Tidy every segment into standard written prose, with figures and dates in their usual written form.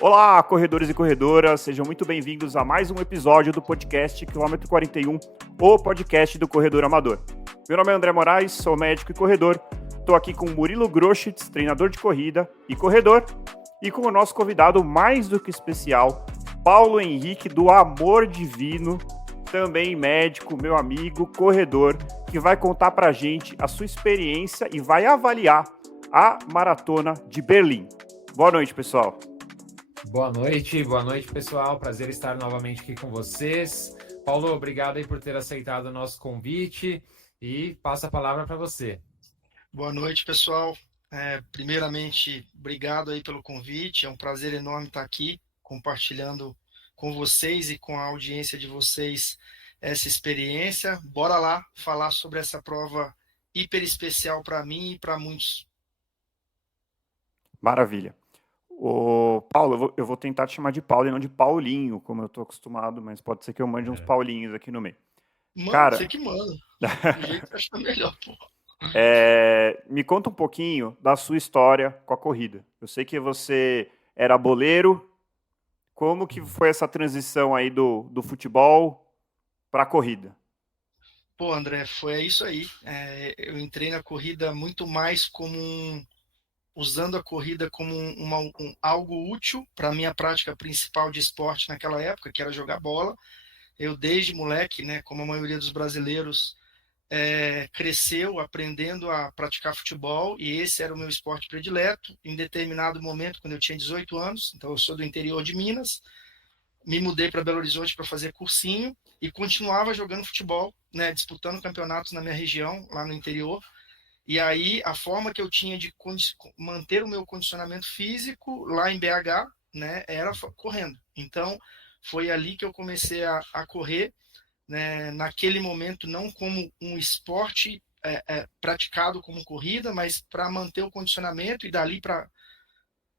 Olá, corredores e corredoras, sejam muito bem-vindos a mais um episódio do podcast Quilômetro 41, o podcast do Corredor Amador. Meu nome é André Moraes, sou médico e corredor, estou aqui com Murilo Groschitz, treinador de corrida e corredor, e com o nosso convidado mais do que especial, Paulo Henrique do Amor Divino, também médico, meu amigo, corredor, que vai contar pra gente a sua experiência e vai avaliar a Maratona de Berlim. Boa noite, pessoal. Boa noite, pessoal. Prazer estar novamente aqui com vocês. Paulo, obrigado aí por ter aceitado o nosso convite e passo a palavra para você. Boa noite, pessoal. Primeiramente, obrigado aí pelo convite. É um prazer enorme estar aqui compartilhando com vocês e com a audiência de vocês essa experiência. Bora lá falar sobre essa prova hiper especial para mim e para muitos. Maravilha. Paulo, eu vou tentar te chamar de Paulo e não de Paulinho, como eu estou acostumado, mas pode ser que eu mande uns Paulinhos aqui no meio. Mano, Cara, você que manda. Do jeito que acha melhor, pô. Me conta um pouquinho da sua história com a corrida. Eu sei que você era boleiro. Como que foi essa transição aí do futebol para a corrida? Pô, André, foi isso aí. Eu entrei na corrida muito mais usando a corrida como algo útil para a minha prática principal de esporte naquela época, que era jogar bola. Eu, desde moleque, né, como a maioria dos brasileiros, cresceu aprendendo a praticar futebol, e esse era o meu esporte predileto. Em determinado momento, quando eu tinha 18 anos, então eu sou do interior de Minas, me mudei para Belo Horizonte para fazer cursinho e continuava jogando futebol, né, disputando campeonatos na minha região, lá no interior. E aí, a forma que eu tinha de manter o meu condicionamento físico lá em BH, né, era correndo. Então, foi ali que eu comecei a correr, né, naquele momento, não como um esporte praticado como corrida, mas para manter o condicionamento, e dali para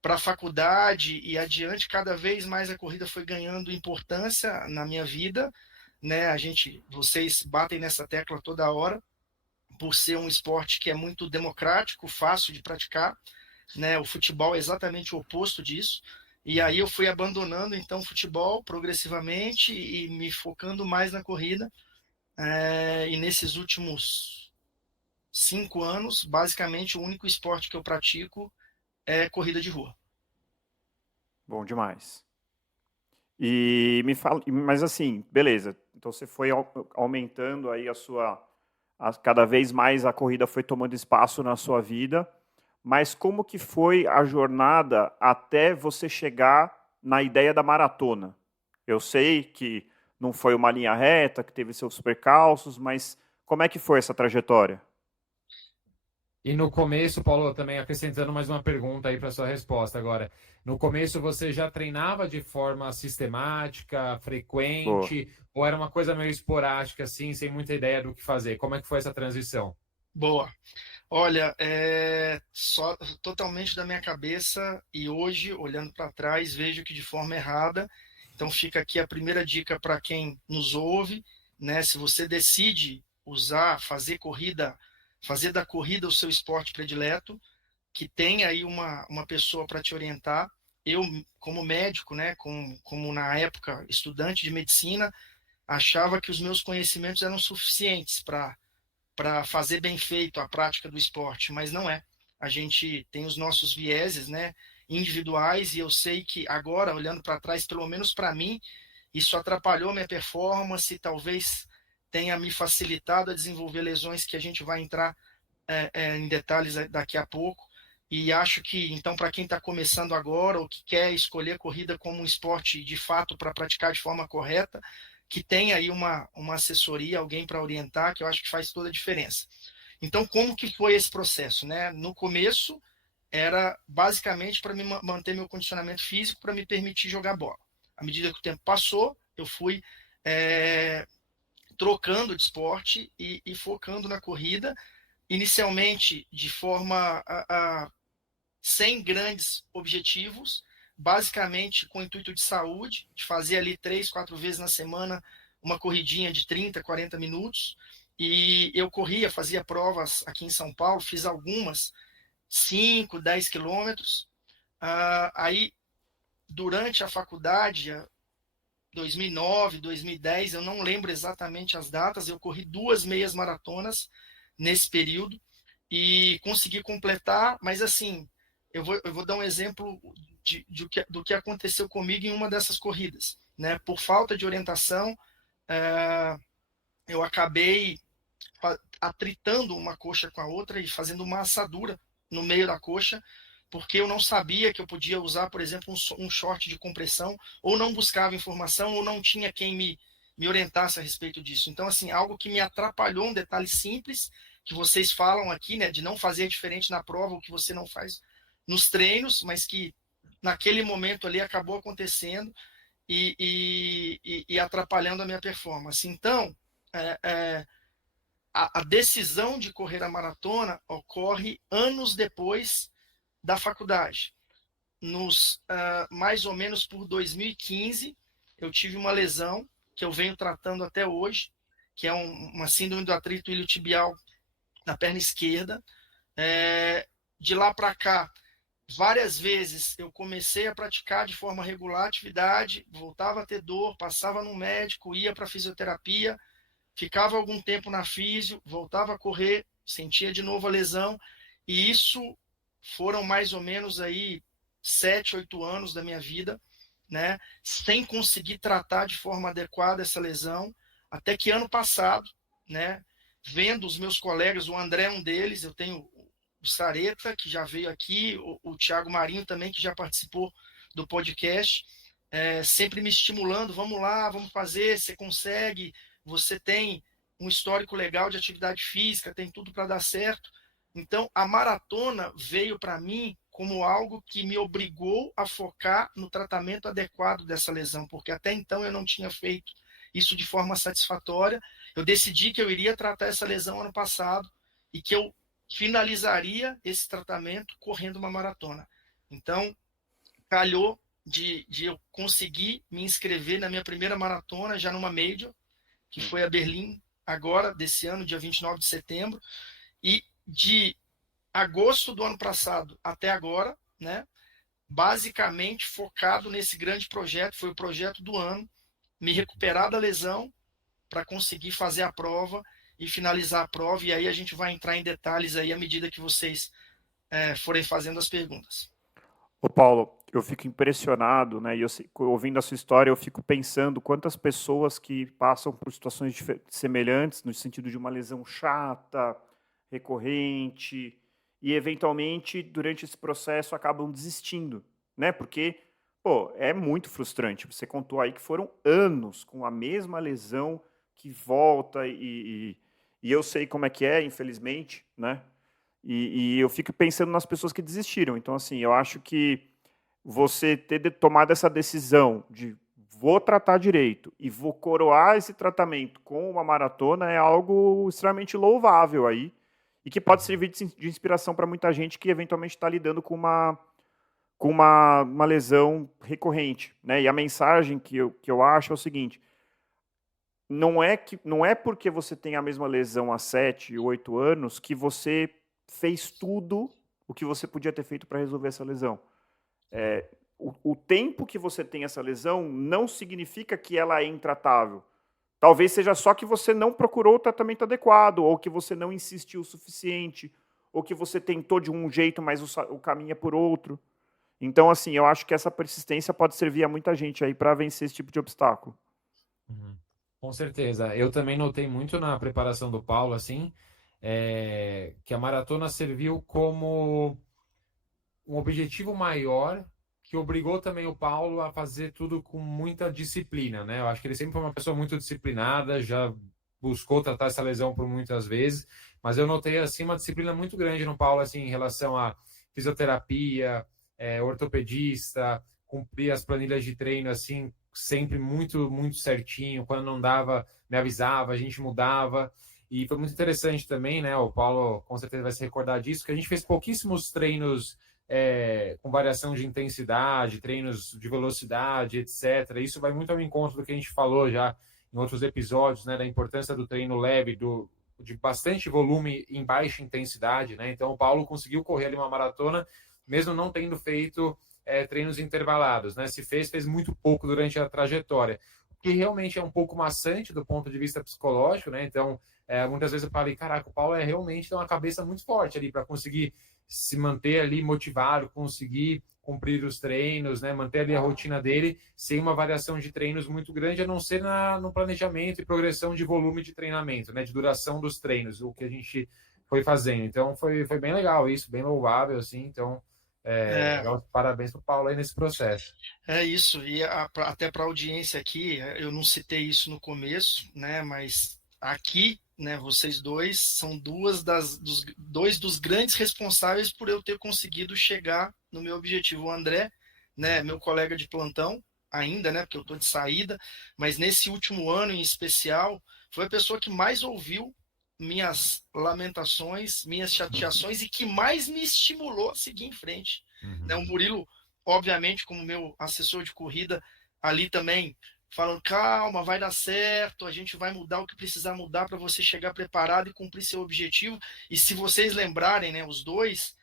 a faculdade e adiante, cada vez mais a corrida foi ganhando importância na minha vida, né? Vocês batem nessa tecla toda hora, por ser um esporte que é muito democrático, fácil de praticar, né? O futebol é exatamente o oposto disso. E aí eu fui abandonando então o futebol progressivamente e me focando mais na corrida. E nesses últimos 5 anos, basicamente o único esporte que eu pratico é corrida de rua. Bom demais. E me fala, mas assim, beleza. Então você foi aumentando aí cada vez mais a corrida foi tomando espaço na sua vida. Mas como que foi a jornada até você chegar na ideia da maratona? Eu sei que não foi uma linha reta, que teve seus percalços, mas como é que foi essa trajetória? E no começo, Paulo, também acrescentando mais uma pergunta aí para sua resposta agora. No começo você já treinava de forma sistemática, Boa. frequente, ou era uma coisa meio esporádica, assim, sem muita ideia do que fazer? Como é que foi essa transição? Boa. Olha, só totalmente da minha cabeça, e hoje, olhando para trás, vejo que de forma errada. Então fica aqui a primeira dica para quem nos ouve, né? Se você decide fazer da corrida o seu esporte predileto, que tem aí uma pessoa para te orientar. Eu, como médico, né, como na época estudante de medicina, achava que os meus conhecimentos eram suficientes para fazer bem feito a prática do esporte, mas não é. A gente tem os nossos vieses, né, individuais, e eu sei que agora, olhando para trás, pelo menos para mim, isso atrapalhou minha performance, talvez tenha me facilitado a desenvolver lesões que a gente vai entrar em detalhes daqui a pouco. E acho que, então, para quem está começando agora ou que quer escolher corrida como um esporte de fato para praticar de forma correta, que tem aí uma assessoria, alguém para orientar, que eu acho que faz toda a diferença. Então, como que foi esse processo, né? No começo, era basicamente para me manter meu condicionamento físico, para me permitir jogar bola. À medida que o tempo passou, eu fui trocando de esporte e focando na corrida, inicialmente de forma sem grandes objetivos, basicamente com o intuito de saúde, de fazer ali 3, 4 vezes na semana uma corridinha de 30, 40 minutos. E eu fazia provas aqui em São Paulo, fiz algumas, 5, 10 quilômetros. Aí durante a faculdade, 2009, 2010, eu não lembro exatamente as datas, eu corri 2 meias maratonas nesse período e consegui completar, mas assim, eu vou dar um exemplo do que aconteceu comigo em uma dessas corridas, né? Por falta de orientação, eu acabei atritando uma coxa com a outra e fazendo uma assadura no meio da coxa, porque eu não sabia que eu podia usar, por exemplo, um short de compressão, ou não buscava informação, ou não tinha quem me orientasse a respeito disso. Então, assim, algo que me atrapalhou, um detalhe simples, que vocês falam aqui, né, de não fazer diferente na prova, o que você não faz nos treinos, mas que naquele momento ali acabou acontecendo e atrapalhando a minha performance. Então, a decisão de correr a maratona ocorre anos depois da faculdade. Mais ou menos por 2015, eu tive uma lesão que eu venho tratando até hoje, que é uma síndrome do atrito iliotibial na perna esquerda. De lá para cá, várias vezes eu comecei a praticar de forma regular a atividade, voltava a ter dor, passava no médico, ia para fisioterapia, ficava algum tempo na físio, voltava a correr, sentia de novo a lesão, e isso foram mais ou menos aí 7, 8 anos da minha vida, né, sem conseguir tratar de forma adequada essa lesão, até que ano passado, né, vendo os meus colegas, o André é um deles, eu tenho o Sareta, que já veio aqui, o Thiago Marinho também, que já participou do podcast, sempre me estimulando, vamos lá, vamos fazer, você consegue, você tem um histórico legal de atividade física, tem tudo para dar certo. Então, a maratona veio para mim como algo que me obrigou a focar no tratamento adequado dessa lesão, porque até então eu não tinha feito isso de forma satisfatória. Eu decidi que eu iria tratar essa lesão ano passado e que eu finalizaria esse tratamento correndo uma maratona. Então, calhou de eu conseguir me inscrever na minha primeira maratona, já numa Major, que foi a Berlim, agora, desse ano, dia 29 de setembro, e de agosto do ano passado até agora, né, basicamente focado nesse grande projeto, foi o projeto do ano, me recuperar da lesão para conseguir fazer a prova e finalizar a prova, e aí a gente vai entrar em detalhes aí à medida que vocês forem fazendo as perguntas. Ô Paulo, eu fico impressionado, né? E ouvindo a sua história, eu fico pensando quantas pessoas que passam por situações semelhantes, no sentido de uma lesão chata, recorrente, e eventualmente, durante esse processo, acabam desistindo, né? Porque, pô, é muito frustrante. Você contou aí que foram anos com a mesma lesão que volta, e eu sei como é que é, infelizmente, né? E eu fico pensando nas pessoas que desistiram. Então, assim, eu acho que você ter tomado essa decisão de vou tratar direito e vou coroar esse tratamento com uma maratona é algo extremamente louvável aí e que pode servir de inspiração para muita gente que eventualmente está lidando com uma lesão recorrente, né? E a mensagem que eu acho é o seguinte: não é porque você tem a mesma lesão há 7, 8 anos que você fez tudo o que você podia ter feito para resolver essa lesão. O tempo que você tem essa lesão não significa que ela é intratável. Talvez seja só que você não procurou o tratamento adequado, ou que você não insistiu o suficiente, ou que você tentou de um jeito, mas o caminho é por outro. Então, assim, eu acho que essa persistência pode servir a muita gente aí para vencer esse tipo de obstáculo. Uhum. Com certeza. Eu também notei muito na preparação do Paulo, assim, que a maratona serviu como um objetivo maior que obrigou também o Paulo a fazer tudo com muita disciplina, né? Eu acho que ele sempre foi uma pessoa muito disciplinada, já buscou tratar essa lesão por muitas vezes, mas eu notei, assim, uma disciplina muito grande no Paulo, assim, em relação a fisioterapia, ortopedista, cumprir as planilhas de treino, assim, sempre muito, muito certinho. Quando não dava, me avisava, a gente mudava. E foi muito interessante também, né? O Paulo com certeza vai se recordar disso, que a gente fez pouquíssimos treinos com variação de intensidade, treinos de velocidade, etc. Isso vai muito ao encontro do que a gente falou já em outros episódios, né? Da importância do treino leve, de bastante volume em baixa intensidade, né? Então o Paulo conseguiu correr ali uma maratona, mesmo não tendo feito treinos intervalados, né? Se fez muito pouco durante a trajetória, que realmente é um pouco maçante do ponto de vista psicológico, né? Então, muitas vezes eu falei, caraca, o Paulo realmente tem uma cabeça muito forte ali para conseguir se manter ali motivado, conseguir cumprir os treinos, né? Manter ali a rotina dele sem uma variação de treinos muito grande, a não ser no planejamento e progressão de volume de treinamento, né? De duração dos treinos, o que a gente foi fazendo. Então, foi bem legal isso, bem louvável, assim. Então, parabéns para o Paulo aí nesse processo. É isso, e até para a audiência aqui, eu não citei isso no começo, né? Mas aqui, né? Vocês dois são dois dos grandes responsáveis por eu ter conseguido chegar no meu objetivo. O André, né? Meu colega de plantão ainda, né? Porque eu estou de saída, mas nesse último ano em especial, foi a pessoa que mais ouviu minhas lamentações, minhas chateações e que mais me estimulou a seguir em frente. Né? O Murilo, obviamente, como meu assessor de corrida, ali também falando, calma, vai dar certo, a gente vai mudar o que precisar mudar para você chegar preparado e cumprir seu objetivo. E se vocês lembrarem, né, os dois,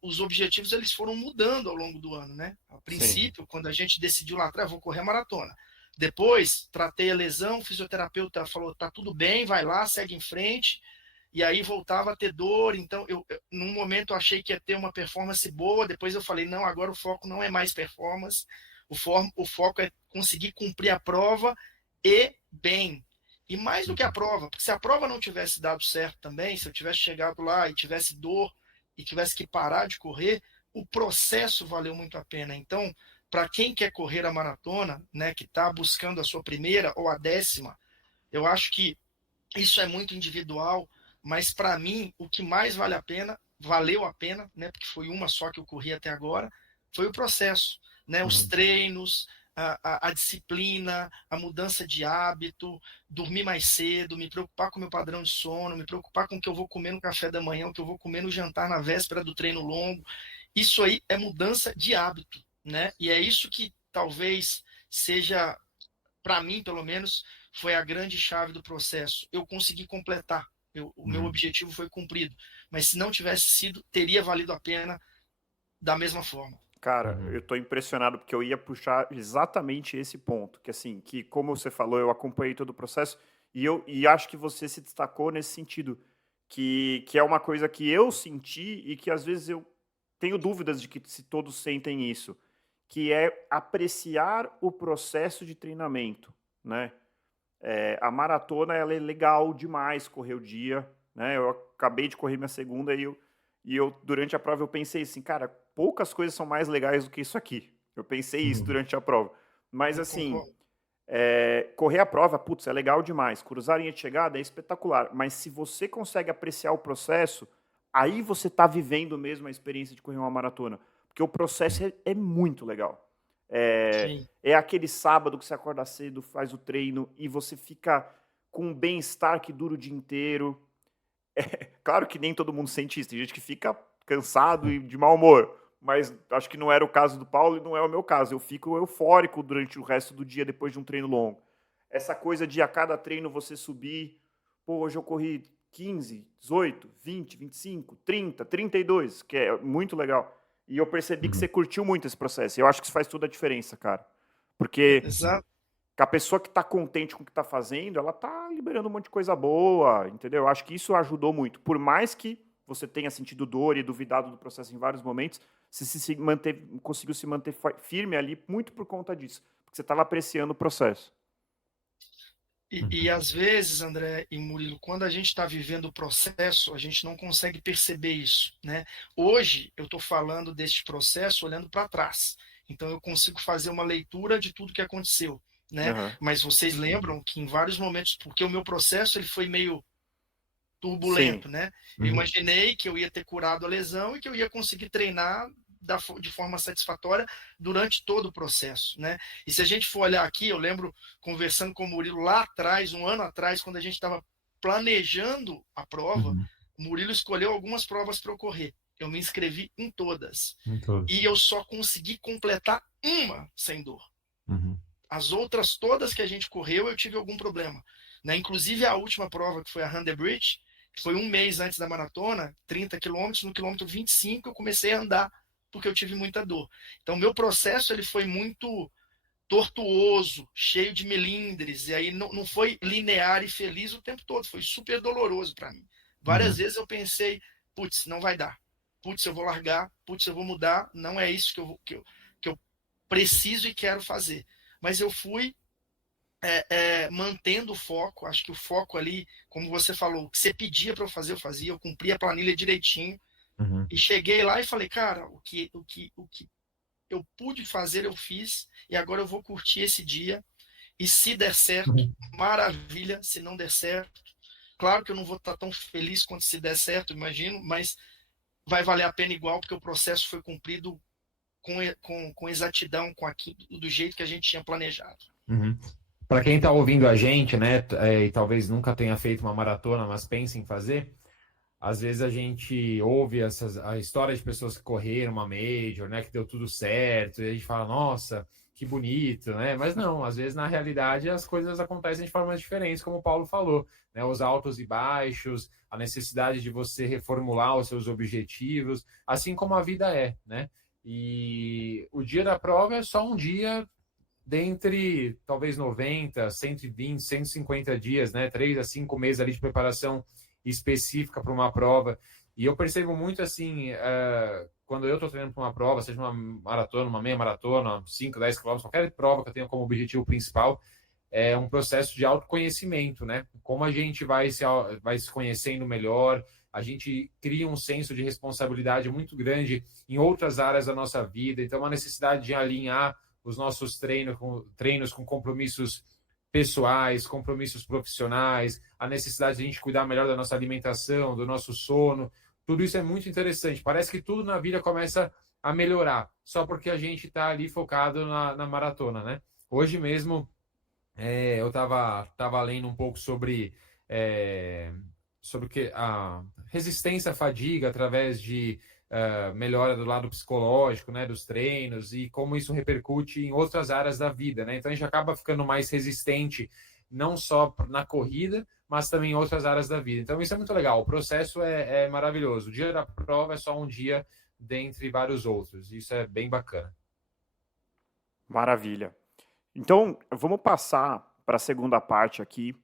os objetivos eles foram mudando ao longo do ano, né? A princípio, quando a gente decidiu lá atrás, vou correr a maratona. Depois, tratei a lesão, o fisioterapeuta falou, tá tudo bem, vai lá, segue em frente. E aí voltava a ter dor, então num momento eu achei que ia ter uma performance boa, depois eu falei, não, agora o foco não é mais performance, o foco é conseguir cumprir a prova e bem. E mais do que a prova, porque se a prova não tivesse dado certo também, se eu tivesse chegado lá e tivesse dor e tivesse que parar de correr, o processo valeu muito a pena. Então, para quem quer correr a maratona, né, que está buscando a sua primeira ou a 10ª, eu acho que isso é muito individual, mas para mim o que mais valeu a pena, né, porque foi uma só que eu corri até agora, foi o processo, né, os treinos, a disciplina, a mudança de hábito, dormir mais cedo, me preocupar com o meu padrão de sono, me preocupar com o que eu vou comer no café da manhã, o que eu vou comer no jantar na véspera do treino longo. Isso aí é mudança de hábito, né? E é isso que talvez seja, para mim pelo menos, foi a grande chave do processo. Eu consegui completar. O meu objetivo foi cumprido. Mas se não tivesse sido, teria valido a pena da mesma forma. Cara, eu tô impressionado porque eu ia puxar exatamente esse ponto, que assim, que como você falou, eu acompanhei todo o processo e acho que você se destacou nesse sentido, que é uma coisa que eu senti e que às vezes eu tenho dúvidas de que se todos sentem isso, que é apreciar o processo de treinamento, né? A maratona, ela é legal demais correr o dia, né? Eu acabei de correr minha segunda e eu durante a prova eu pensei assim, cara, poucas coisas são mais legais do que isso aqui. Eu pensei isso durante a prova. Mas assim, correr a prova, putz, é legal demais. Cruzar a linha de chegada é espetacular. Mas se você consegue apreciar o processo, aí você está vivendo mesmo a experiência de correr uma maratona. Porque o processo é muito legal. É aquele sábado que você acorda cedo, faz o treino e você fica com um bem-estar que dura o dia inteiro. Claro que nem todo mundo sente isso. Tem gente que fica cansado e de mau humor. Mas acho que não era o caso do Paulo e não é o meu caso. Eu fico eufórico durante o resto do dia depois de um treino longo. Essa coisa de a cada treino você subir. Pô, hoje eu corri 15, 18, 20, 25, 30, 32, que é muito legal. E eu percebi que você curtiu muito esse processo. E eu acho que isso faz toda a diferença, cara. Porque a pessoa que está contente com o que está fazendo, ela está liberando um monte de coisa boa, entendeu? Eu acho que isso ajudou muito. Por mais que você tenha sentido dor e duvidado do processo em vários momentos, você conseguiu se manter firme ali muito por conta disso. Porque você estava apreciando o processo. E às vezes, André e Murilo, quando a gente está vivendo o processo, a gente não consegue perceber isso, né? Hoje, eu estou falando deste processo olhando para trás. Então, eu consigo fazer uma leitura de tudo que aconteceu, né? Mas vocês lembram que em vários momentos, porque o meu processo ele foi meio turbulento, né? Eu imaginei que eu ia ter curado a lesão e que eu ia conseguir treinar de forma satisfatória durante todo o processo, né? E se a gente for olhar aqui, eu lembro conversando com o Murilo lá atrás, um ano atrás, quando a gente estava planejando a prova, o Murilo escolheu algumas provas para eu correr. Eu me inscrevi em todas. E eu só consegui completar uma sem dor. As outras todas que a gente correu, eu tive algum problema, né? Inclusive a última prova, que foi a Hunter Bridge, que foi um mês antes da maratona, 30 quilômetros, no quilômetro 25 eu comecei a andar porque eu tive muita dor. Então, meu processo ele foi muito tortuoso, cheio de melindres, e aí não foi linear e feliz o tempo todo, foi super doloroso para mim. Várias vezes eu pensei, putz, não vai dar, putz, eu vou largar, putz, eu vou mudar, não é isso que eu preciso e quero fazer. Mas eu fui mantendo o foco, acho que o foco ali, como você falou, o que você pedia para eu fazer, eu fazia, eu cumpria a planilha direitinho, e cheguei lá e falei, cara, o que eu pude fazer, eu fiz, e agora eu vou curtir esse dia, e se der certo, maravilha, se não der certo, claro que eu não vou estar tão feliz quanto se der certo, imagino, mas vai valer a pena igual, porque o processo foi cumprido com exatidão, do jeito que a gente tinha planejado. Para quem está ouvindo a gente, né, e talvez nunca tenha feito uma maratona, mas pensa em fazer, às vezes a gente ouve a história de pessoas que correram uma major, né, que deu tudo certo, e a gente fala, nossa, que bonito, né? Mas não, às vezes na realidade as coisas acontecem de formas diferentes, como o Paulo falou, né? Os altos e baixos, a necessidade de você reformular os seus objetivos, assim como a vida é, né? E o dia da prova é só um dia dentre talvez 90, 120, 150 dias, né? 3 a 5 meses ali de preparação específica para uma prova. E eu percebo muito assim, quando eu estou treinando para uma prova, seja uma maratona, uma meia maratona, 5, 10 quilômetros, qualquer prova que eu tenha como objetivo principal, é um processo de autoconhecimento, né? Como a gente vai se conhecendo melhor, a gente cria um senso de responsabilidade muito grande em outras áreas da nossa vida, então uma necessidade de alinhar os nossos treinos com compromissos pessoais, compromissos profissionais, a necessidade de a gente cuidar melhor da nossa alimentação, do nosso sono, tudo isso é muito interessante. Parece que tudo na vida começa a melhorar, só porque a gente está ali focado na maratona, né? Hoje mesmo, eu estava lendo um pouco sobre que a resistência à fadiga através de melhora do lado psicológico, né, dos treinos e como isso repercute em outras áreas da vida, né? Então a gente acaba ficando mais resistente não só na corrida, mas também em outras áreas da vida. Então isso é muito legal. O processo é maravilhoso. O dia da prova é só um dia dentre vários outros. Isso é bem bacana. Maravilha. Então, vamos passar para a segunda parte aqui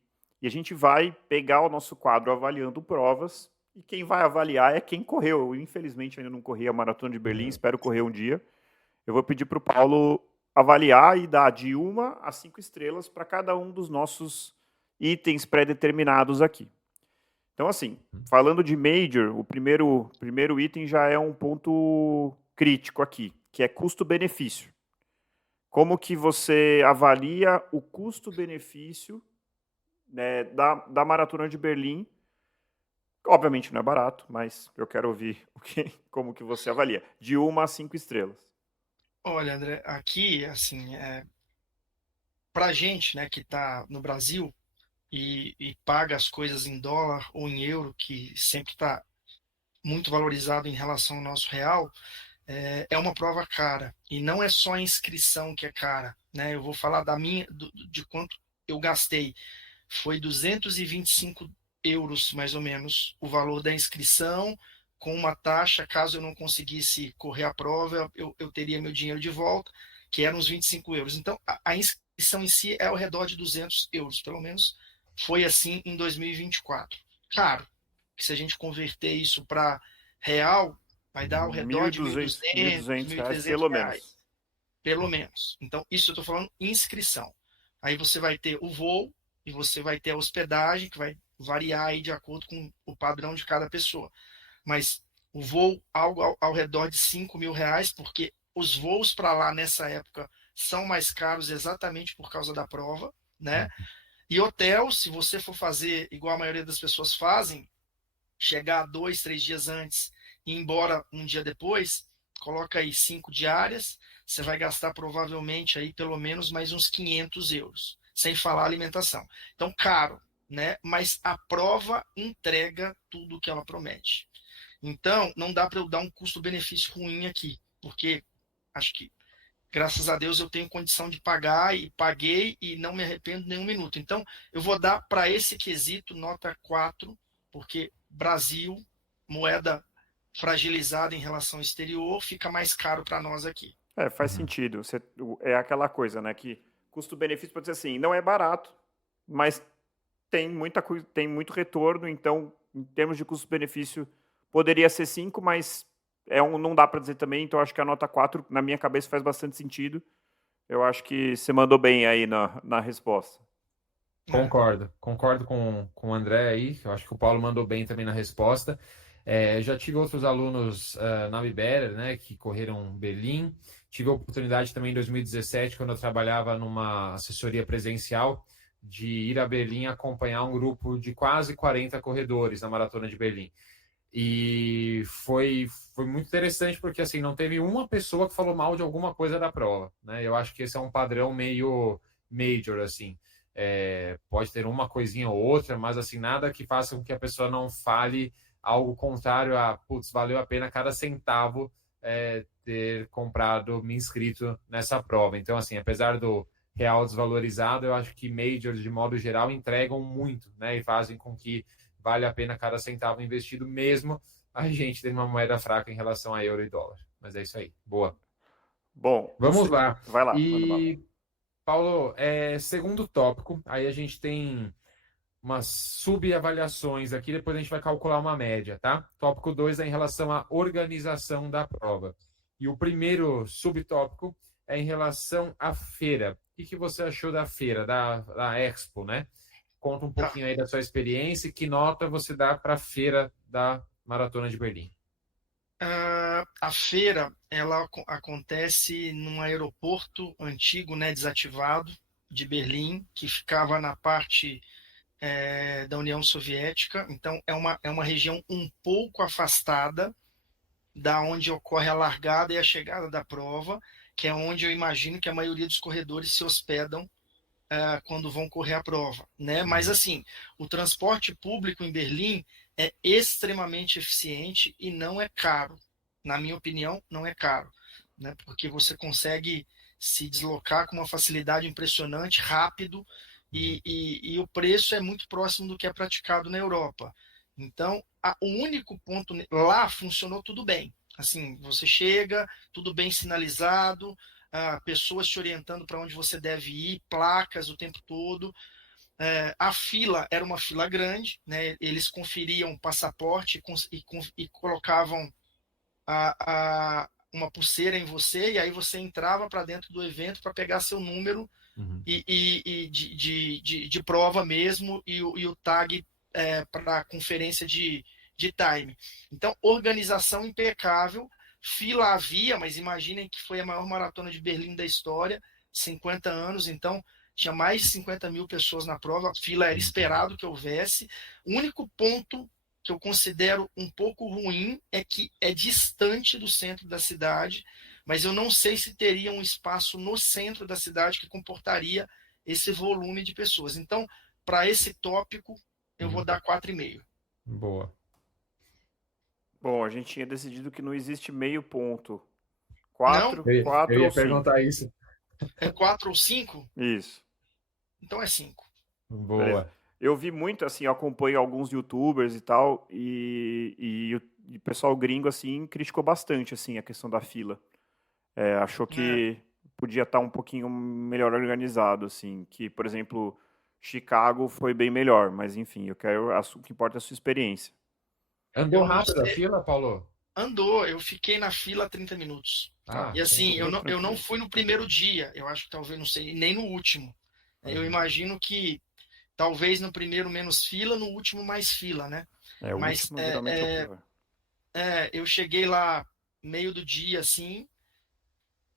e a gente vai pegar o nosso quadro avaliando provas e quem vai avaliar é quem correu. Eu, infelizmente, ainda não corri a Maratona de Berlim, espero correr um dia. Eu vou pedir para o Paulo avaliar e dar de 1 a 5 estrelas para cada um dos nossos itens pré-determinados aqui. Então, assim, falando de Major, o primeiro item já é um ponto crítico aqui, que é custo-benefício. Como que você avalia o custo-benefício, né, da Maratona de Berlim? Obviamente não é barato, mas eu quero ouvir como que você avalia. De 1 a 5 estrelas. Olha, André, aqui, assim, pra gente, né, que tá no Brasil e paga as coisas em dólar ou em euro, que sempre está muito valorizado em relação ao nosso real, é uma prova cara. E não é só a inscrição que é cara, né? Eu vou falar de quanto eu gastei. Foi 225 euros, mais ou menos, o valor da inscrição, com uma taxa, caso eu não conseguisse correr a prova, eu teria meu dinheiro de volta, que eram uns 25 euros. Então, a inscrição em si é ao redor de 200 euros, pelo menos foi assim em 2024. Claro, que se a gente converter isso para real, vai dar ao redor de 1.200, reais, pelo menos. Pelo menos. Então, isso eu estou falando inscrição. Aí você vai ter o voo e você vai ter a hospedagem, que vai variar aí de acordo com o padrão de cada pessoa. Mas o voo, algo ao redor de 5 mil reais, porque os voos para lá nessa época são mais caros exatamente por causa da prova, né? E hotel, se você for fazer igual a maioria das pessoas fazem, chegar 2, 3 dias antes e ir embora um dia depois, coloca aí 5 diárias, você vai gastar provavelmente aí pelo menos mais uns 500 euros, sem falar alimentação. Então, caro, né? Mas a prova entrega tudo o que ela promete. Então, não dá para eu dar um custo-benefício ruim aqui, porque acho que, graças a Deus, eu tenho condição de pagar e paguei e não me arrependo nem um minuto. Então, eu vou dar para esse quesito nota 4, porque Brasil, moeda fragilizada em relação ao exterior, fica mais caro para nós aqui. Faz sentido. É aquela coisa, né? Que custo-benefício pode ser assim, não é barato, mas tem muito retorno, então, em termos de custo-benefício, poderia ser 5, mas não dá para dizer também, então acho que a nota 4, na minha cabeça, faz bastante sentido. Eu acho que você mandou bem aí na resposta. Concordo com o André aí, eu acho que o Paulo mandou bem também na resposta. Já tive outros alunos na Bibera, né, que correram Berlim. Tive a oportunidade também em 2017, quando eu trabalhava numa assessoria presencial, de ir a Berlim acompanhar um grupo de quase 40 corredores na Maratona de Berlim. E foi muito interessante porque assim, não teve uma pessoa que falou mal de alguma coisa da prova, né? Eu acho que esse é um padrão meio major, assim. Pode ter uma coisinha ou outra, mas assim, nada que faça com que a pessoa não fale algo contrário a, putz, valeu a pena cada centavo ter comprado, me inscrito nessa prova. Então, assim, apesar do real desvalorizado, eu acho que majors, de modo geral, entregam muito, né? E fazem com que vale a pena cada centavo investido, mesmo a gente tendo uma moeda fraca em relação a euro e dólar. Mas é isso aí. Boa. Bom, Vamos lá. Vai lá, manda bala. E, Paulo, segundo tópico, aí a gente tem umas subavaliações aqui, depois a gente vai calcular uma média, tá? Tópico 2 é em relação à organização da prova. E o primeiro subtópico é em relação à feira. O que você achou da feira, da Expo, né? Conta um pouquinho aí da sua experiência e que nota você dá para a feira da Maratona de Berlim. A feira, ela acontece num aeroporto antigo, né, desativado, de Berlim, que ficava na parte da União Soviética. Então, é uma região um pouco afastada da onde ocorre a largada e a chegada da prova, que é onde eu imagino que a maioria dos corredores se hospedam quando vão correr a prova, né? Mas assim, o transporte público em Berlim é extremamente eficiente e não é caro. Na minha opinião, não é caro, né? Porque você consegue se deslocar com uma facilidade impressionante, rápido, e o preço é muito próximo do que é praticado na Europa. Então, o único ponto lá funcionou tudo bem. Assim, você chega, tudo bem sinalizado, pessoas te orientando para onde você deve ir, placas o tempo todo. A fila era uma fila grande, né? Eles conferiam passaporte e colocavam uma pulseira em você, e aí você entrava para dentro do evento para pegar seu número e de prova mesmo, e o tag para conferência de time. Então, organização impecável, fila havia, mas imaginem que foi a maior maratona de Berlim da história, 50 anos, então tinha mais de 50 mil pessoas na prova, a fila era esperado que houvesse. O único ponto que eu considero um pouco ruim é que é distante do centro da cidade, mas eu não sei se teria um espaço no centro da cidade que comportaria esse volume de pessoas. Então, para esse tópico, eu vou dar 4,5. Boa. Bom, a gente tinha decidido que não existe meio ponto. 4 eu ia ou 5? perguntar isso. É 4 ou 5? Isso. Então é 5. Boa. Beleza. Eu vi muito, assim, eu acompanho alguns youtubers e tal, e o pessoal gringo, assim, criticou bastante, assim, a questão da fila. Achou que podia estar um pouquinho melhor organizado, assim, que, por exemplo, Chicago foi bem melhor, mas enfim, o que importa é a sua experiência. Andou rápido a fila, Paulo? Andou, eu fiquei na fila 30 minutos. E assim, eu não fui no primeiro dia, eu acho que talvez, não sei, nem no último. Eu imagino que talvez no primeiro menos fila, no último mais fila, né? O Mas último geralmente é o pior. eu cheguei lá meio do dia, assim,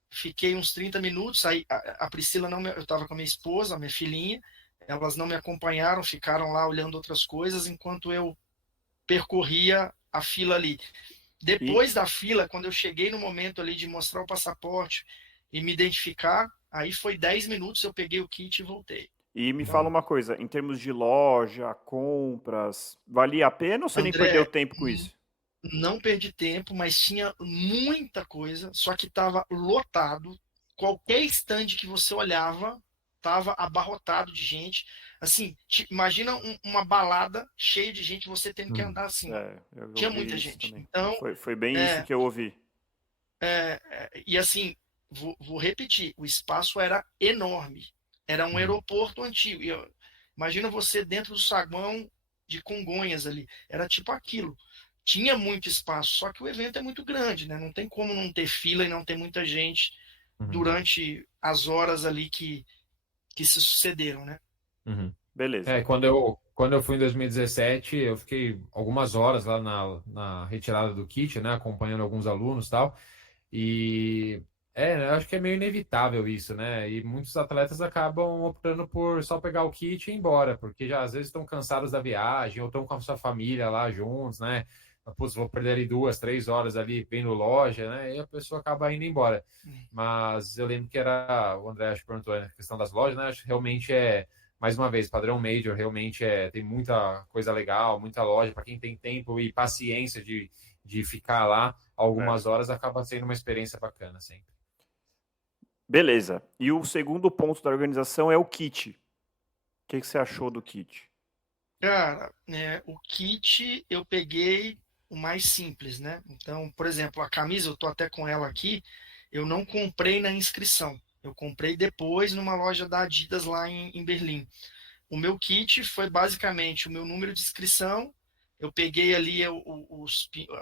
fiquei uns 30 minutos, aí a Priscila eu estava com a minha esposa, a minha filhinha, elas não me acompanharam, ficaram lá olhando outras coisas enquanto eu percorria a fila ali. Depois da fila, quando eu cheguei no momento ali de mostrar o passaporte e me identificar, aí foi 10 minutos, eu peguei o kit e voltei. E me fala uma coisa, em termos de loja, compras, valia a pena ou você nem perdeu tempo com isso? Não perdi tempo, mas tinha muita coisa, só que estava lotado. Qualquer stand que você olhava estava abarrotado de gente. Assim, imagina uma balada cheia de gente, você tendo que andar assim. Eu Tinha ouvi muita isso gente. também. Então, Foi bem isso que eu ouvi. e assim, vou repetir, o espaço era enorme. Era um aeroporto antigo. Imagina você dentro do saguão de Congonhas ali. Era tipo aquilo. Tinha muito espaço, só que o evento é muito grande, né? Não tem como não ter fila e não ter muita gente durante as horas ali que se sucederam, né? Beleza. Quando eu fui em 2017, eu fiquei algumas horas lá na retirada do kit, né, acompanhando alguns alunos e tal. E eu acho que é meio inevitável isso, né? E muitos atletas acabam optando por só pegar o kit e ir embora, porque já às vezes estão cansados da viagem ou estão com a sua família lá juntos, né? Putz, vou perder ali 2, 3 horas ali vendo loja, né? E a pessoa acaba indo embora. Mas eu lembro que o André acho que perguntou a questão das lojas, né? Acho que realmente mais uma vez, padrão Major realmente tem muita coisa legal, muita loja para quem tem tempo e paciência de ficar lá algumas horas, acaba sendo uma experiência bacana sempre. Beleza. E o segundo ponto da organização é o kit. O que você achou do kit? Cara, o kit eu peguei o mais simples, né? Então, por exemplo, a camisa, eu tô até com ela aqui, eu não comprei na inscrição. Eu comprei depois numa loja da Adidas lá em Berlim. O meu kit foi basicamente o meu número de inscrição. Eu peguei ali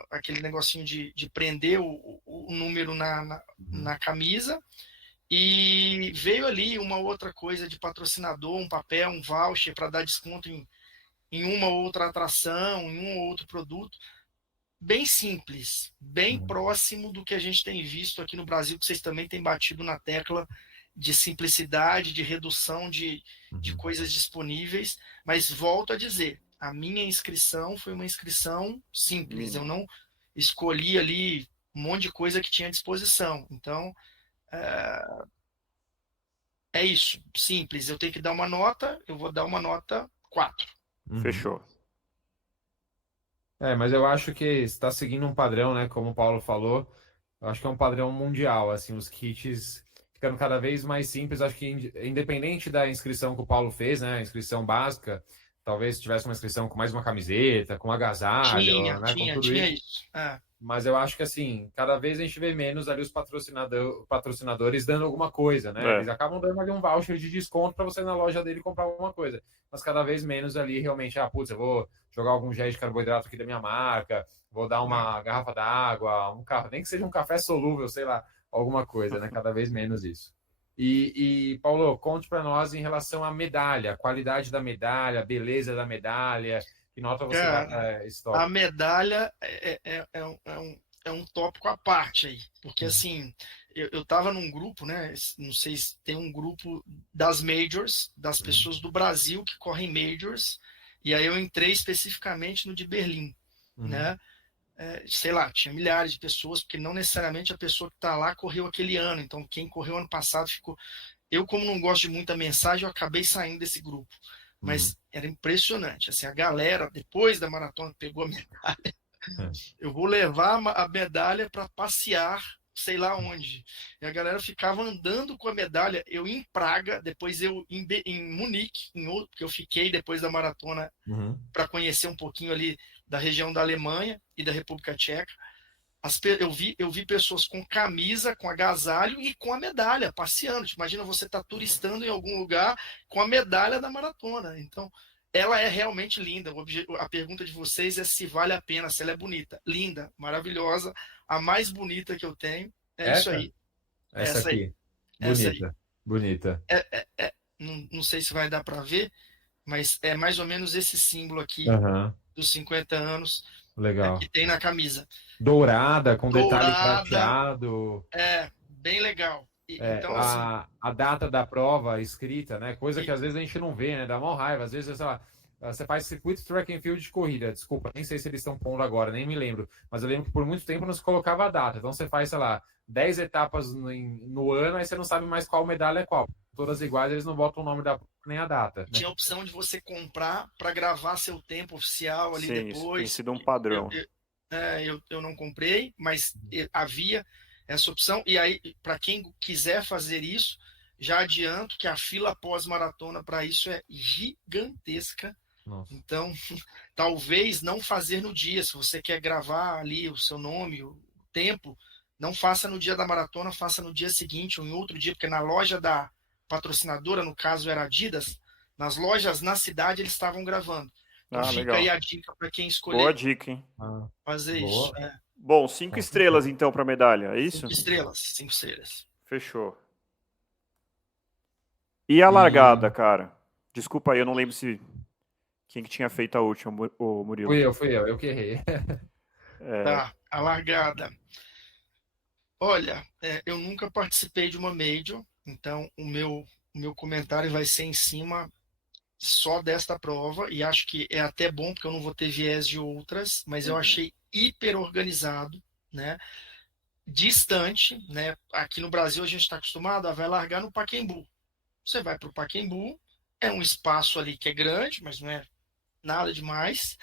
aquele negocinho de prender o número na camisa. E veio ali uma outra coisa de patrocinador, um papel, um voucher para dar desconto em uma ou outra atração, em um ou outro produto. Bem simples, bem próximo do que a gente tem visto aqui no Brasil, que vocês também têm batido na tecla de simplicidade, de redução de coisas disponíveis. Mas volto a dizer, a minha inscrição foi uma inscrição simples. Eu não escolhi ali um monte de coisa que tinha à disposição. Então, é isso, simples. Eu tenho que dar uma nota, eu vou dar uma nota 4. Fechou. Mas eu acho que está seguindo um padrão, né? Como o Paulo falou, eu acho que é um padrão mundial, assim, os kits ficando cada vez mais simples. Acho que independente da inscrição que o Paulo fez, né? A inscrição básica, talvez tivesse uma inscrição com mais uma camiseta, com agasalho, né? Com tudo Tinha isso. isso. Mas eu acho que, assim, cada vez a gente vê menos ali os patrocinadores dando alguma coisa, né? Eles acabam dando ali um voucher de desconto para você ir na loja dele comprar alguma coisa. Mas cada vez menos ali, realmente, putz, eu vou jogar algum gel de carboidrato aqui da minha marca, vou dar uma garrafa d'água, nem que seja um café solúvel, sei lá, alguma coisa, né? Cada vez menos isso. E Paulo, conte para nós em relação à medalha, a qualidade da medalha, a beleza da medalha. Que nota você dá esse tópico? A medalha é um tópico à parte aí, porque assim, eu estava num grupo, né? Não sei se tem um grupo das majors, das pessoas do Brasil que correm majors, e aí eu entrei especificamente no de Berlim, né? Sei lá, tinha milhares de pessoas, porque não necessariamente a pessoa que está lá correu aquele ano, então quem correu ano passado ficou. Eu, como não gosto de muita mensagem, eu acabei saindo desse grupo. Mas era impressionante. Assim, a galera, depois da maratona, pegou a medalha. Eu vou levar a medalha para passear, sei lá onde. E a galera ficava andando com a medalha. Eu em Praga, depois eu em Munique, porque eu fiquei depois da maratona para conhecer um pouquinho ali da região da Alemanha e da República Tcheca. Eu vi pessoas com camisa, com agasalho e com a medalha, passeando. Imagina você estar turistando em algum lugar com a medalha da maratona. Então, ela é realmente linda. A pergunta de vocês é se vale a pena, se ela é bonita. Linda, maravilhosa. A mais bonita que eu tenho é isso aí. Essa aqui. Aí. Bonita. Bonita. Não sei se vai dar para ver, mas é mais ou menos esse símbolo aqui dos 50 anos. Legal. Que tem na camisa. Dourada, com detalhe prateado. Bem legal. Então, a data da prova escrita, né? Coisa que às vezes a gente não vê, né? Dá mó raiva. Às vezes, sei lá, você faz circuito track and field de corrida. Desculpa, nem sei se eles estão pondo agora, nem me lembro. Mas eu lembro que por muito tempo não se colocava a data. Então você faz, sei lá, 10 etapas no ano, aí você não sabe mais qual medalha é qual. Todas iguais, eles não botam o nome da nem a data. Né? Tinha a opção de você comprar para gravar seu tempo oficial ali depois. Tem sido um padrão. Eu não comprei, mas havia essa opção. E aí, para quem quiser fazer isso, já adianto que a fila pós-maratona para isso é gigantesca. Nossa. Então, talvez não fazer no dia. Se você quer gravar ali o seu nome, o tempo, não faça no dia da maratona, faça no dia seguinte ou em outro dia, porque na loja da patrocinadora, no caso era Adidas, nas lojas na cidade eles estavam gravando. Então fica legal. aí a dica para quem escolher Boa dica, hein? fazer boa. isso. Bom, 5 estrelas então para a medalha, é isso? 5 estrelas, 5 estrelas. Fechou. E a largada, cara? Desculpa aí, eu não lembro se quem que tinha feito a última, o Murilo. Fui eu que errei. Tá, a largada. Olha, eu nunca participei de uma major, então o meu comentário vai ser em cima só desta prova, e acho que é até bom, porque eu não vou ter viés de outras, mas eu achei hiper organizado, né? Distante, né? Aqui no Brasil a gente está acostumado a vai largar no Pacaembu. Você vai para o Pacaembu, é um espaço ali que é grande, mas não é nada demais.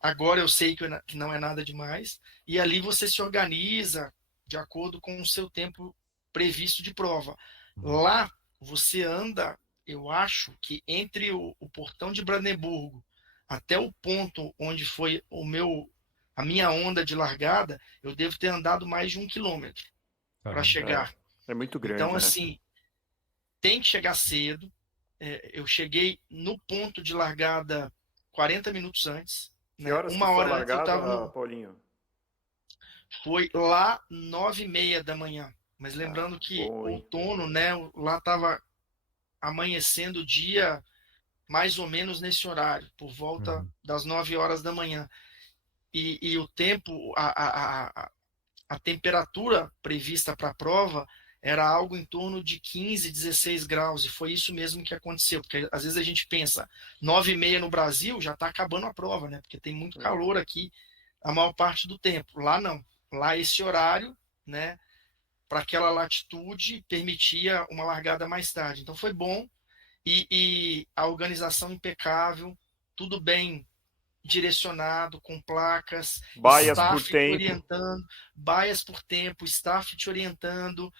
Agora eu sei que não é nada demais. E ali você se organiza de acordo com o seu tempo previsto de prova. Lá você anda, eu acho que entre o portão de Brandemburgo até o ponto onde foi a minha onda de largada, eu devo ter andado mais de 1 quilômetro para chegar. É muito grande, Então, né? assim, tem que chegar cedo. Eu cheguei no ponto de largada 40 minutos antes. Que Né? horas que Uma foi a hora antes eu largada, estava Paulinho? Foi lá 9h30 da manhã. Mas lembrando que bom, hein? outono, né? Lá estava amanhecendo o dia mais ou menos nesse horário, por volta das 9 horas da manhã. E o tempo, a temperatura prevista para a prova era algo em torno de 15, 16 graus, e foi isso mesmo que aconteceu, porque às vezes a gente pensa, 9h30 no Brasil já está acabando a prova, né? Porque tem muito calor aqui a maior parte do tempo. Lá não. Lá esse horário, né, para aquela latitude, permitia uma largada mais tarde. Então foi bom, e a organização impecável, tudo bem direcionado, com placas, Baias por staff te tempo. orientando, baias por tempo, staff te orientando,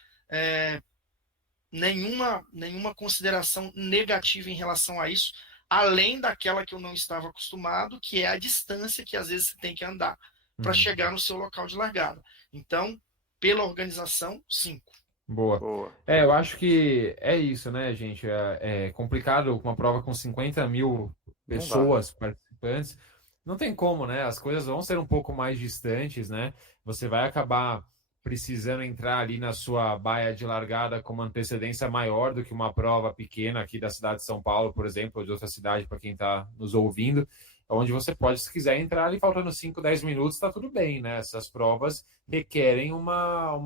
nenhuma consideração negativa em relação a isso, além daquela que eu não estava acostumado, que é a distância que às vezes você tem que andar para chegar no seu local de largada. Então, pela organização, 5. Boa. Eu acho que é isso, né, gente? É complicado com uma prova com 50 mil pessoas participantes. Não tem como, né? As coisas vão ser um pouco mais distantes, né? Você vai acabar precisando entrar ali na sua baia de largada com uma antecedência maior do que uma prova pequena aqui da cidade de São Paulo, por exemplo, ou de outra cidade, para quem está nos ouvindo, onde você pode, se quiser, entrar ali faltando 5, 10 minutos, está tudo bem, né? Essas provas requerem uma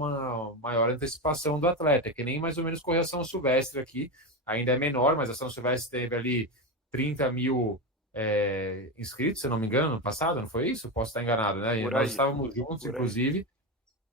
maior antecipação do atleta, que nem mais ou menos correr a São Silvestre aqui, ainda é menor, mas a São Silvestre teve ali 30 mil inscritos, se não me engano, no passado, não foi isso? Posso estar enganado, né? Nós estávamos juntos, inclusive.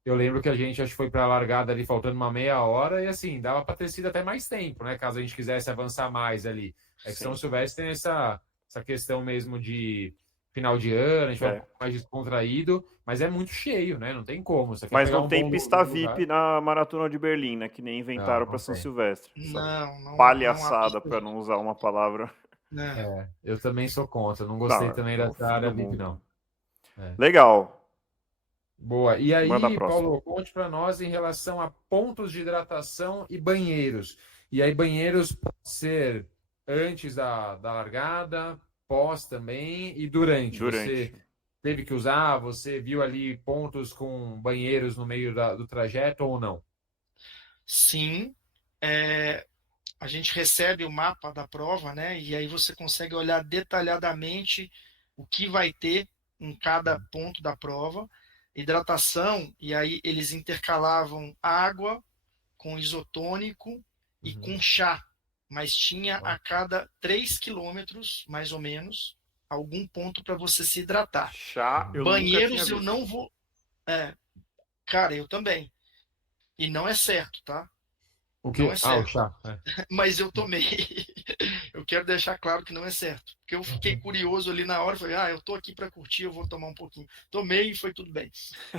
Eu lembro que a gente acho que foi para a largada ali faltando uma meia hora e assim, dava para ter sido até mais tempo, né? Caso a gente quisesse avançar mais ali. É que São Silvestre tem essa questão mesmo de final de ano, a gente vai um pouco mais descontraído, mas é muito cheio, né? Não tem como. Você quer mas pegar não tem pista VIP na Maratona de Berlim, né? Que nem inventaram para São Silvestre. Não. Palhaçada, para não usar uma palavra. Eu também sou contra. Não gostei também dessa área VIP, não. Legal. Boa. E aí, Paulo, conte para nós em relação a pontos de hidratação e banheiros. E aí, banheiros pode ser antes da largada, pós também e durante. Você teve que usar? Você viu ali pontos com banheiros no meio do trajeto ou não? Sim. A gente recebe o mapa da prova, né? E aí você consegue olhar detalhadamente o que vai ter em cada ponto da prova. Hidratação, e aí eles intercalavam água com isotônico e com chá, mas tinha a cada 3 quilômetros, mais ou menos, algum ponto para você se hidratar. Chá, banheiros eu não vou... Cara, eu também. E não é certo, tá? O que? Não é certo. O chá. Mas eu tomei. Eu quero deixar claro que não é certo. Porque eu fiquei curioso ali na hora. Falei, eu tô aqui para curtir, eu vou tomar um pouquinho. Tomei e foi tudo bem.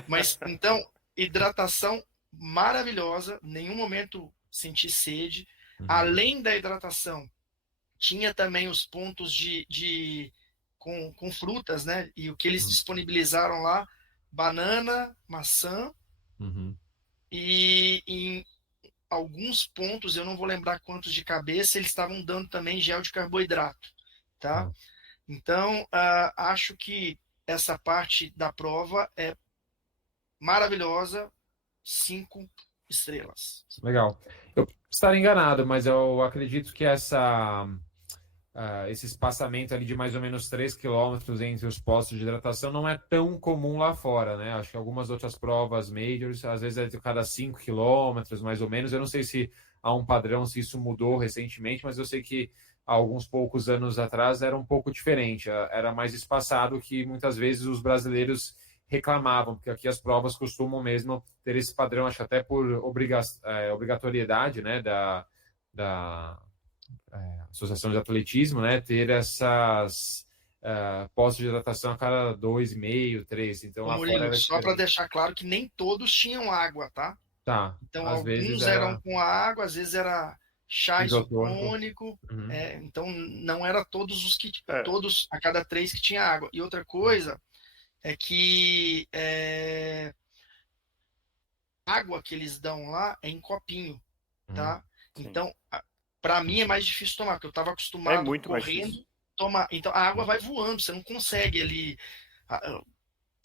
Mas, então, hidratação maravilhosa. Nenhum momento senti sede. Além da hidratação, tinha também os pontos com frutas, né? E o que eles disponibilizaram lá, banana, maçã, e em alguns pontos, eu não vou lembrar quantos de cabeça, eles estavam dando também gel de carboidrato, tá? Então, acho que essa parte da prova é maravilhosa, 5 estrelas. Legal. Eu estarei enganado, mas eu acredito que esse espaçamento ali de mais ou menos 3 quilômetros entre os postos de hidratação não é tão comum lá fora, né? Acho que algumas outras provas majors, às vezes é de cada 5 quilômetros, mais ou menos. Eu não sei se há um padrão, se isso mudou recentemente, mas eu sei que há alguns poucos anos atrás era um pouco diferente, era mais espaçado, que muitas vezes os brasileiros reclamavam, porque aqui as provas costumam mesmo ter esse padrão, acho que até por obrigatoriedade, né, da Associação de Atletismo, né, ter essas postos de hidratação a cada 2,5, 3. Então, lá Murilo, fora era só para diferente. deixar claro que nem todos tinham água, tá? Tá, Então, às vezes alguns eram era com água, às vezes era chá isotônico. isotônico, então não era todos os que, É. todos a cada 3 que tinha água. E outra coisa é que a água que eles dão lá é em copinho, tá? Sim. Então, para mim é mais difícil tomar, porque eu estava É acostumado muito mais correndo, difícil. tomar. Então, a água vai voando, você não consegue ali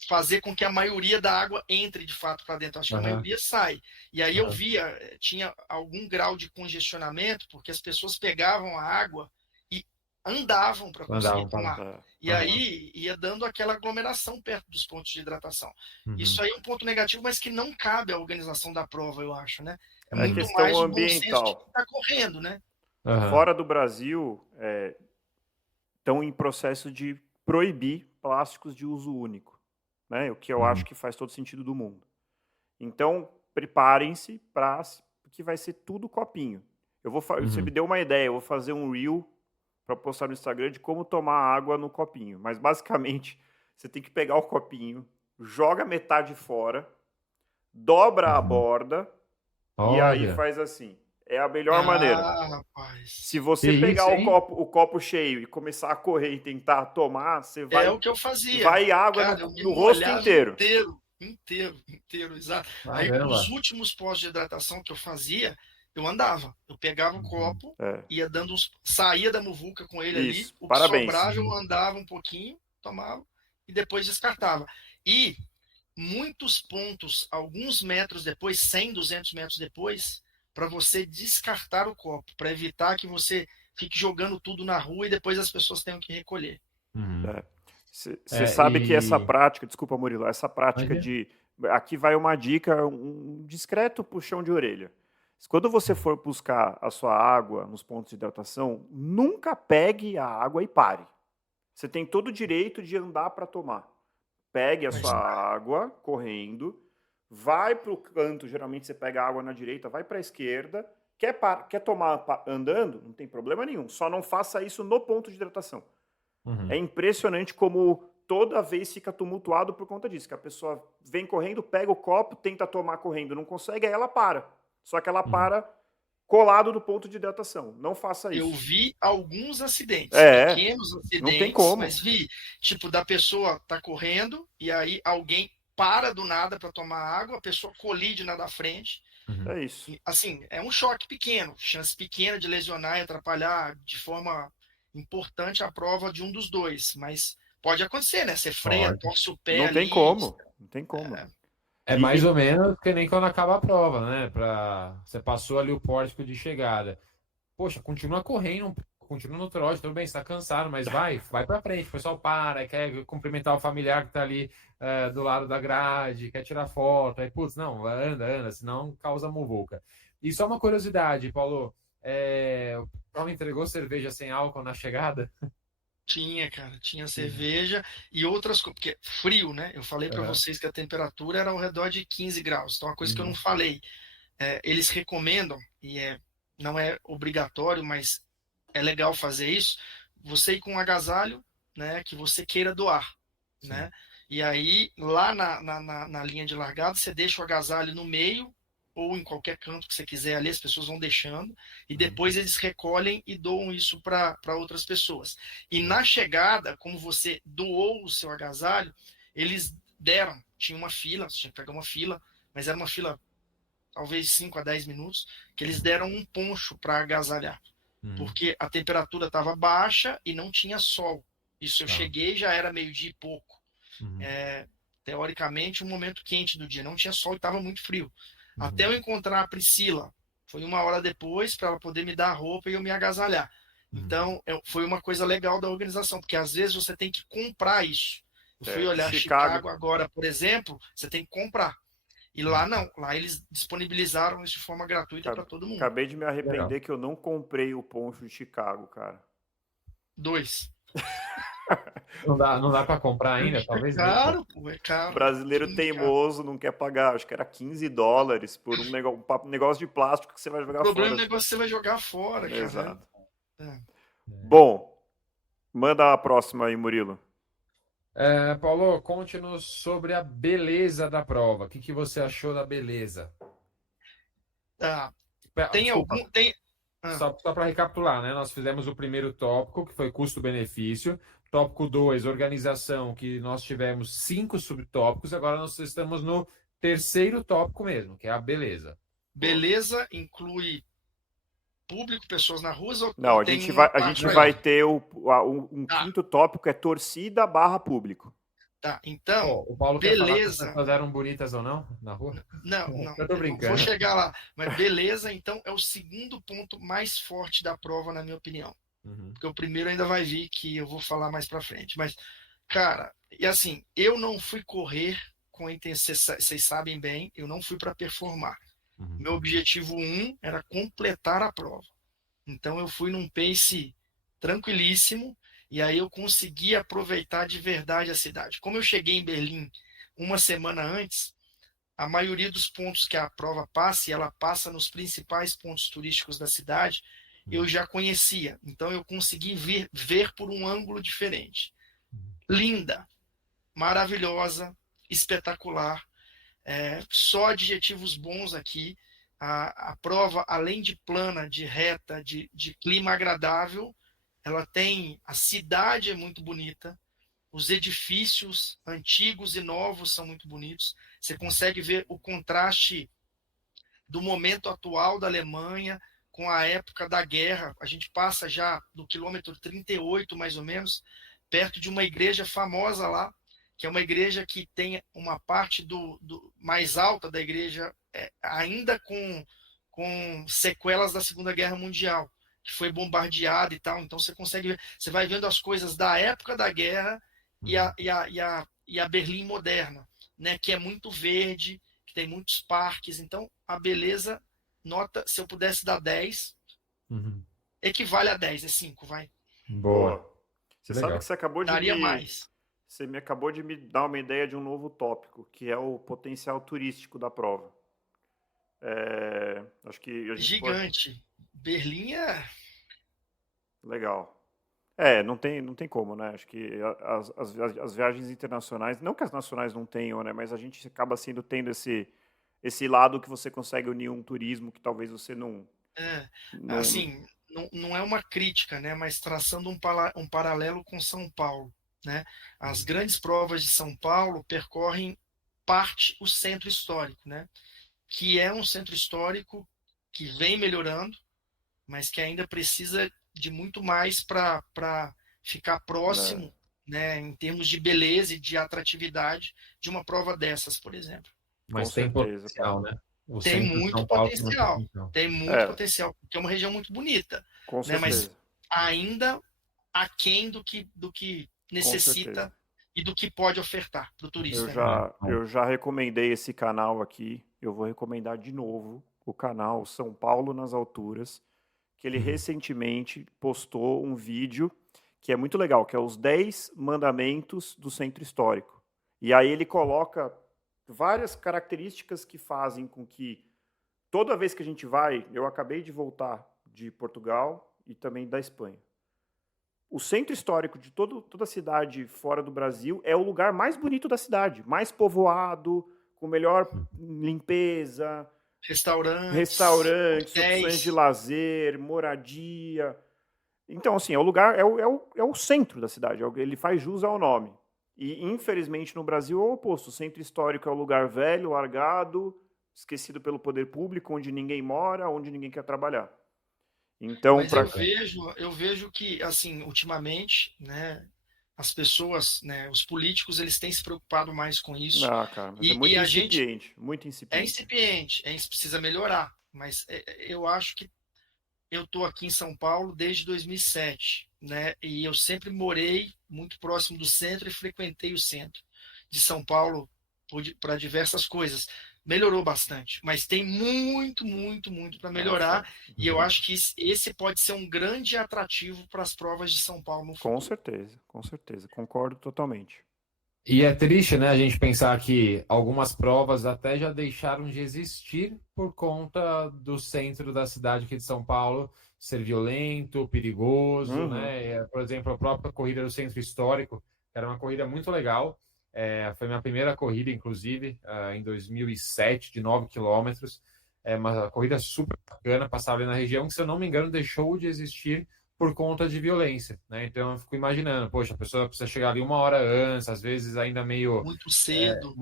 fazer com que a maioria da água entre de fato para dentro. Acho que a maioria sai. E aí eu via, tinha algum grau de congestionamento, porque as pessoas pegavam a água e andavam para conseguir tomar. E aí ia dando aquela aglomeração perto dos pontos de hidratação. Isso aí é um ponto negativo, mas que não cabe à organização da prova, eu acho, né? É muito questão mais o bom senso ambiental. de quem está correndo, né? Fora do Brasil, estão em processo de proibir plásticos de uso único, né? O que eu acho que faz todo sentido do mundo. Então, preparem-se para que vai ser tudo copinho. Você me deu uma ideia, eu vou fazer um reel para postar no Instagram de como tomar água no copinho. Mas, basicamente, você tem que pegar o copinho, joga metade fora, dobra a borda e aí faz assim. É a melhor maneira. Rapaz. Se você pegar o copo cheio e começar a correr e tentar tomar, você vai... É o que eu fazia. Vai água no rosto inteiro. Inteiro, exato. Aí, os últimos postos de hidratação que eu fazia, eu andava. Eu pegava o copo, ia dando saía da muvuca com ele ali. O que sobrava, eu andava um pouquinho, tomava e depois descartava. E muitos pontos, alguns metros depois, 100, 200 metros depois, para você descartar o copo, para evitar que você fique jogando tudo na rua e depois as pessoas tenham que recolher. Você sabe que essa prática, desculpa, Murilo, essa prática de... Aqui vai uma dica, um discreto puxão de orelha. Quando você for buscar a sua água nos pontos de hidratação, nunca pegue a água e pare. Você tem todo o direito de andar para tomar. Pegue a sua água correndo, vai para o canto, geralmente você pega a água na direita, vai para a esquerda, quer tomar andando, não tem problema nenhum, só não faça isso no ponto de hidratação. É impressionante como toda vez fica tumultuado por conta disso, que a pessoa vem correndo, pega o copo, tenta tomar correndo, não consegue, aí ela para. Só que ela para colado do ponto de hidratação. Não faça isso. Eu vi alguns acidentes, pequenos acidentes, não tem como. Mas vi, tipo, da pessoa tá correndo e aí alguém para do nada para tomar água, a pessoa colide na da frente. É isso. Assim, é um choque pequeno, chance pequena de lesionar e atrapalhar de forma importante a prova de um dos dois, mas pode acontecer, né? Você freia, torce o pé não ali. Tem como. Não tem como. É mais ou menos que nem quando acaba a prova, né? Você passou ali o pórtico de chegada. Poxa, continua correndo, continua no trote, tudo bem, você tá cansado, mas vai pra frente. O pessoal para, quer cumprimentar o familiar que tá ali do lado da grade, quer tirar foto. Aí, putz, não, anda, senão causa muvuca. E só uma curiosidade, Paulo. O Paulo entregou cerveja sem álcool na chegada? Tinha, cara, tinha cerveja e outras coisas, porque frio, né? Eu falei para vocês que a temperatura era ao redor de 15 graus, então uma coisa que eu não falei, eles recomendam, e não é obrigatório, mas é legal fazer isso, você ir com um agasalho, né, que você queira doar, né? E aí, lá na linha de largada, você deixa o agasalho no meio, ou em qualquer canto que você quiser ali, as pessoas vão deixando, e depois eles recolhem e doam isso para outras pessoas. E na chegada, como você doou o seu agasalho, eles deram, tinha uma fila, você tinha que pegar uma fila, mas era uma fila talvez 5 a 10 minutos, que eles deram um poncho para agasalhar, porque a temperatura estava baixa e não tinha sol. Isso eu cheguei, já era meio-dia e pouco. Teoricamente, um momento quente do dia, não tinha sol e estava muito frio. Até eu encontrar a Priscila, foi 1 hora depois para ela poder me dar a roupa e eu me agasalhar. Então, foi uma coisa legal da organização, porque às vezes você tem que comprar isso. Eu fui olhar Chicago agora, por exemplo, você tem que comprar. E lá não, lá eles disponibilizaram isso de forma gratuita para todo mundo. Acabei de me arrepender que eu não comprei o poncho de Chicago, cara. 2. Não dá para comprar ainda, talvez. É caro, pô, é caro. Brasileiro teimoso não quer pagar. Acho que era $15 por um negócio de plástico que você vai jogar fora. O problema é o negócio que você vai jogar fora, cara. Exato. Bom, manda a próxima aí, Murilo. Paulo, conte-nos sobre a beleza da prova. O que você achou da beleza? Tem algum... Só para recapitular, né? Nós fizemos o primeiro tópico, que foi custo-benefício. Tópico 2, organização, que nós tivemos 5 subtópicos. Agora nós estamos no terceiro tópico mesmo, que é a beleza. Beleza inclui público, pessoas na rua? Não, a gente vai ter um quinto tópico, é torcida / público. Tá, então, o Paulo beleza. Quer falar se as pessoas eram bonitas ou não na rua? Não. Eu tô brincando. Vou chegar lá. Mas beleza, então, é o segundo ponto mais forte da prova, na minha opinião. Porque o primeiro ainda vai vir, que eu vou falar mais pra frente. Mas, cara, e assim, eu não fui correr com a intenção, vocês sabem bem, eu não fui para performar. Meu objetivo 1 era completar a prova. Então, eu fui num pace tranquilíssimo, e aí eu consegui aproveitar de verdade a cidade. Como eu cheguei em Berlim 1 semana antes, a maioria dos pontos que a prova passa, e ela passa nos principais pontos turísticos da cidade, eu já conhecia. Então eu consegui ver por um ângulo diferente. Linda, maravilhosa, espetacular. Só adjetivos bons aqui. A prova, além de plana, de reta, de clima agradável, ela tem... A cidade é muito bonita. Os edifícios antigos e novos são muito bonitos. Você consegue ver o contraste do momento atual da Alemanha com a época da guerra. A gente passa já do quilômetro 38, mais ou menos, perto de uma igreja famosa lá, que é uma igreja que tem uma parte do mais alta da igreja ainda com sequelas da Segunda Guerra Mundial, que foi bombardeada e tal. Então você consegue ver, você vai vendo as coisas da época da guerra e a Berlim moderna, né, que é muito verde, que tem muitos parques. Então a beleza, nota, se eu pudesse dar 10, equivale a 10, é 5, vai. Boa. Você sabe que você acabou de Daria mais. Você me acabou de me dar uma ideia de um novo tópico, que é o potencial turístico da prova. Acho que a gente gigante. Berlim é... Legal. Não tem como, né? Acho que as viagens internacionais, não que as nacionais não tenham, né? Mas a gente acaba tendo esse lado que você consegue unir um turismo que talvez você não... Assim, não é uma crítica, né? Mas traçando um paralelo com São Paulo, né? As grandes provas de São Paulo percorrem o centro histórico, né? Que é um centro histórico que vem melhorando, mas que ainda precisa de muito mais para ficar próximo, né, em termos de beleza e de atratividade de uma prova dessas, por exemplo. Mas tem potencial, né? Tem muito potencial. Tem muito potencial, porque é uma região muito bonita. Com certeza. Mas ainda aquém do que necessita e do que pode ofertar para o turista. Eu já recomendei esse canal aqui, eu vou recomendar de novo o canal São Paulo nas Alturas, que ele recentemente postou um vídeo que é muito legal, que é os 10 mandamentos do centro histórico. E aí ele coloca várias características que fazem com que toda vez que a gente vai, eu acabei de voltar de Portugal e também da Espanha. O centro histórico de toda cidade fora do Brasil é o lugar mais bonito da cidade, mais povoado, com melhor limpeza, restaurantes, hotéis. opções de lazer, moradia. Então, assim, é o lugar, é o centro da cidade, ele faz jus ao nome. E, infelizmente, no Brasil é o oposto. O centro histórico é o lugar velho, largado, esquecido pelo poder público, onde ninguém mora, onde ninguém quer trabalhar. Então, Mas eu vejo que, assim, ultimamente, né, as pessoas, né, os políticos, eles têm se preocupado mais com isso. cara, mas é muito E a gente incipiente, muito é incipiente. incipiente, precisa melhorar. Mas eu acho que eu estou aqui em São Paulo desde 2007, né? E eu sempre morei muito próximo do centro e frequentei o centro de São Paulo para diversas coisas. Melhorou bastante, mas tem muito, muito, muito para melhorar. E eu acho que esse pode ser um grande atrativo para as provas de São Paulo no futuro. Com certeza, concordo totalmente. E é triste, né, a gente pensar que algumas provas até já deixaram de existir por conta do centro da cidade aqui de São Paulo ser violento, perigoso, né? Por exemplo, a própria corrida do Centro Histórico, que era uma corrida muito legal. Foi minha primeira corrida, inclusive, em 2007, de 9 quilômetros. É uma corrida super bacana, passava ali na região que, se eu não me engano, deixou de existir por conta de violência, né? Então eu fico imaginando, poxa, a pessoa precisa chegar ali 1 hora antes, às vezes ainda meio muito cedo,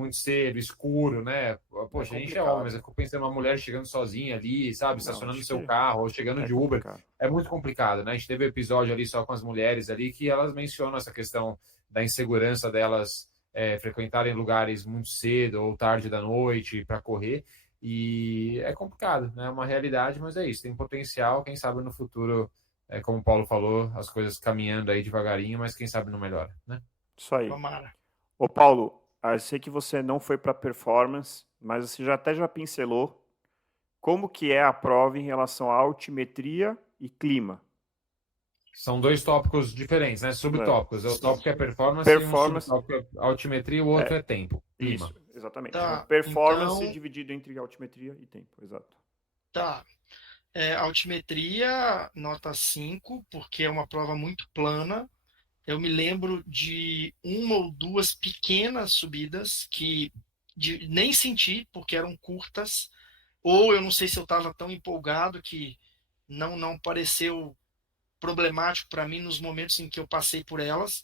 escuro, né? Poxa, a gente é homem, mas eu fico pensando uma mulher chegando sozinha ali, sabe, estacionando seu carro ou chegando de Uber, é muito complicado, né? A gente teve um episódio ali só com as mulheres ali que elas mencionam essa questão da insegurança delas frequentarem lugares muito cedo ou tarde da noite para correr. E é complicado, né? É uma realidade, mas é isso, tem potencial, quem sabe no futuro, como o Paulo falou, as coisas caminhando aí devagarinho, mas quem sabe não melhora, né? Isso aí. Tomara. Ô Paulo, eu sei que você não foi para performance, mas você até já pincelou como que é a prova em relação à altimetria e clima. São 2 tópicos diferentes, né? Subtópicos. O tópico é performance, e um subtópico é altimetria, e o outro é tempo, clima. Isso, exatamente. Tá, então, performance então, dividido entre altimetria e tempo, exato. Tá. Altimetria, nota 5, porque é uma prova muito plana. Eu me lembro de 1 ou 2 pequenas subidas que nem senti, porque eram curtas, ou eu não sei se eu estava tão empolgado que não pareceu problemático para mim nos momentos em que eu passei por elas.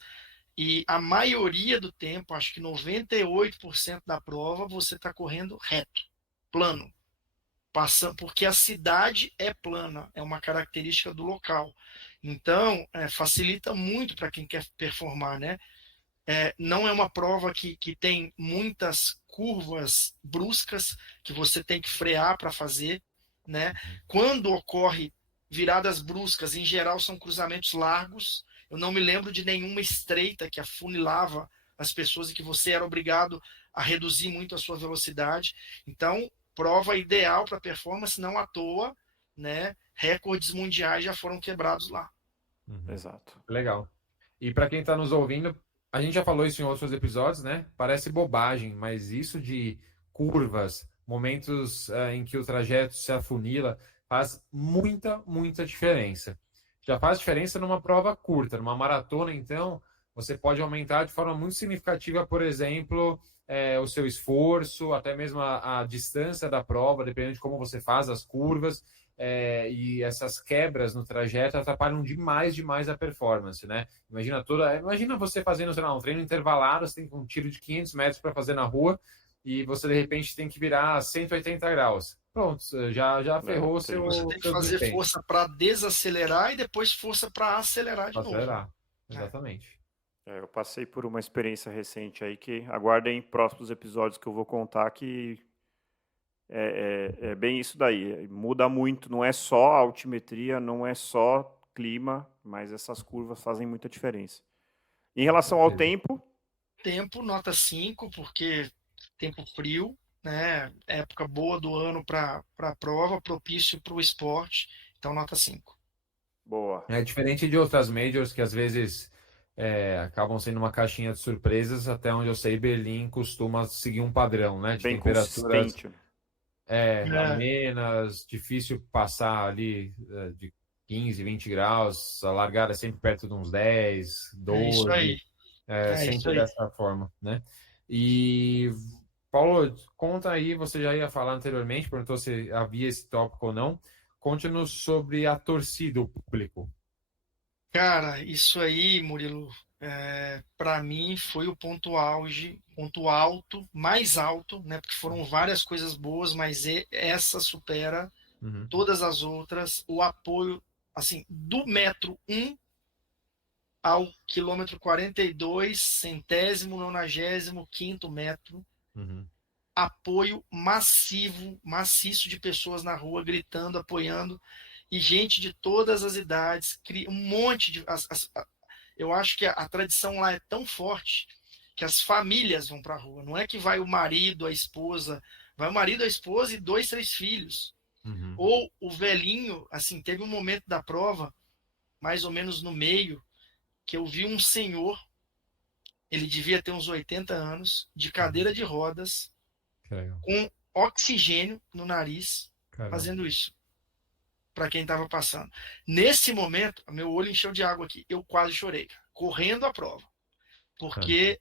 E a maioria do tempo, acho que 98% da prova, você está correndo reto, plano. Passando, porque a cidade é plana, é uma característica do local. Então, facilita muito para quem quer performar, né? Não é uma prova que tem muitas curvas bruscas que você tem que frear para fazer, né? Quando ocorre viradas bruscas, em geral são cruzamentos largos. Eu não me lembro de nenhuma estreita que afunilava as pessoas e que você era obrigado a reduzir muito a sua velocidade. Então, prova ideal para performance, não à toa, né? Recordes mundiais já foram quebrados lá. Exato. Legal. E para quem está nos ouvindo, a gente já falou isso em outros episódios, né? Parece bobagem, mas isso de curvas, momentos em que o trajeto se afunila, faz muita, muita diferença. Já faz diferença numa prova curta, numa maratona, então, você pode aumentar de forma muito significativa, por exemplo, o seu esforço, até mesmo a distância da prova, dependendo de como você faz as curvas. E essas quebras no trajeto atrapalham demais a performance, né? Imagina você fazendo, sei lá, um treino intervalado, você tem um tiro de 500 metros para fazer na rua e você de repente tem que virar 180 graus. Pronto, já ferrou o seu. Você tem que fazer força para desacelerar e depois força para acelerar de novo. Exatamente. Eu passei por uma experiência recente aí que aguardem próximos episódios que eu vou contar que é bem isso daí. Muda muito, não é só altimetria, não é só clima, mas essas curvas fazem muita diferença. Em relação ao tempo... Tempo, nota 5, porque tempo frio, né? Época boa do ano para a prova, propício para o esporte, então nota 5. Boa. É diferente de outras majors que às vezes acabam sendo uma caixinha de surpresas, até onde eu sei, Berlim costuma seguir um padrão, né? De bem temperaturas consistente. amenas, difícil passar ali de 15, 20 graus, a largada sempre perto de uns 10, 12. É isso aí. Sempre dessa forma, né? E Paulo, conta aí, você já ia falar anteriormente, perguntou se havia esse tópico ou não. Conte-nos sobre a torcida, o público. Cara, isso aí, Murilo, para mim foi o ponto auge, ponto alto, mais alto, né? Porque foram várias coisas boas, mas essa supera Uhum, todas as outras. O apoio, assim, do metro 1 ao quilômetro 42, centésimo, 95º metro, uhum, apoio massivo, maciço de pessoas na rua gritando, apoiando, e gente de todas as idades, um monte de. Eu acho que a tradição lá é tão forte que as famílias vão para a rua. Não é que vai o marido, a esposa, vai o marido, a esposa e 2, 3 filhos. uhum. Ou o velhinho, assim, teve um momento da prova, mais ou menos no meio, que eu vi um senhor, ele devia ter uns 80 anos, de cadeira de rodas, Que legal. com oxigênio no nariz, Caramba. fazendo isso para quem estava passando. Nesse momento, meu olho encheu de água aqui. Eu quase chorei, cara, correndo a prova. Porque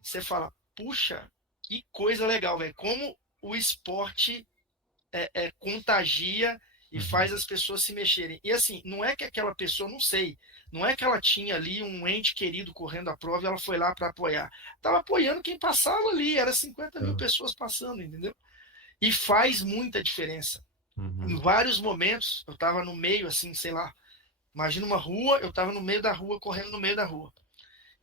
você fala, puxa, que coisa legal, velho. Como o esporte contagia e faz as pessoas se mexerem. E assim, não é que aquela pessoa, não sei, não é que ela tinha ali um ente querido correndo a prova e ela foi lá para apoiar. Estava apoiando quem passava ali, era 50 mil pessoas passando, entendeu? E faz muita diferença. Em Uhum. vários momentos, eu estava no meio, assim, sei lá, imagina uma rua, eu estava no meio da rua, correndo no meio da rua.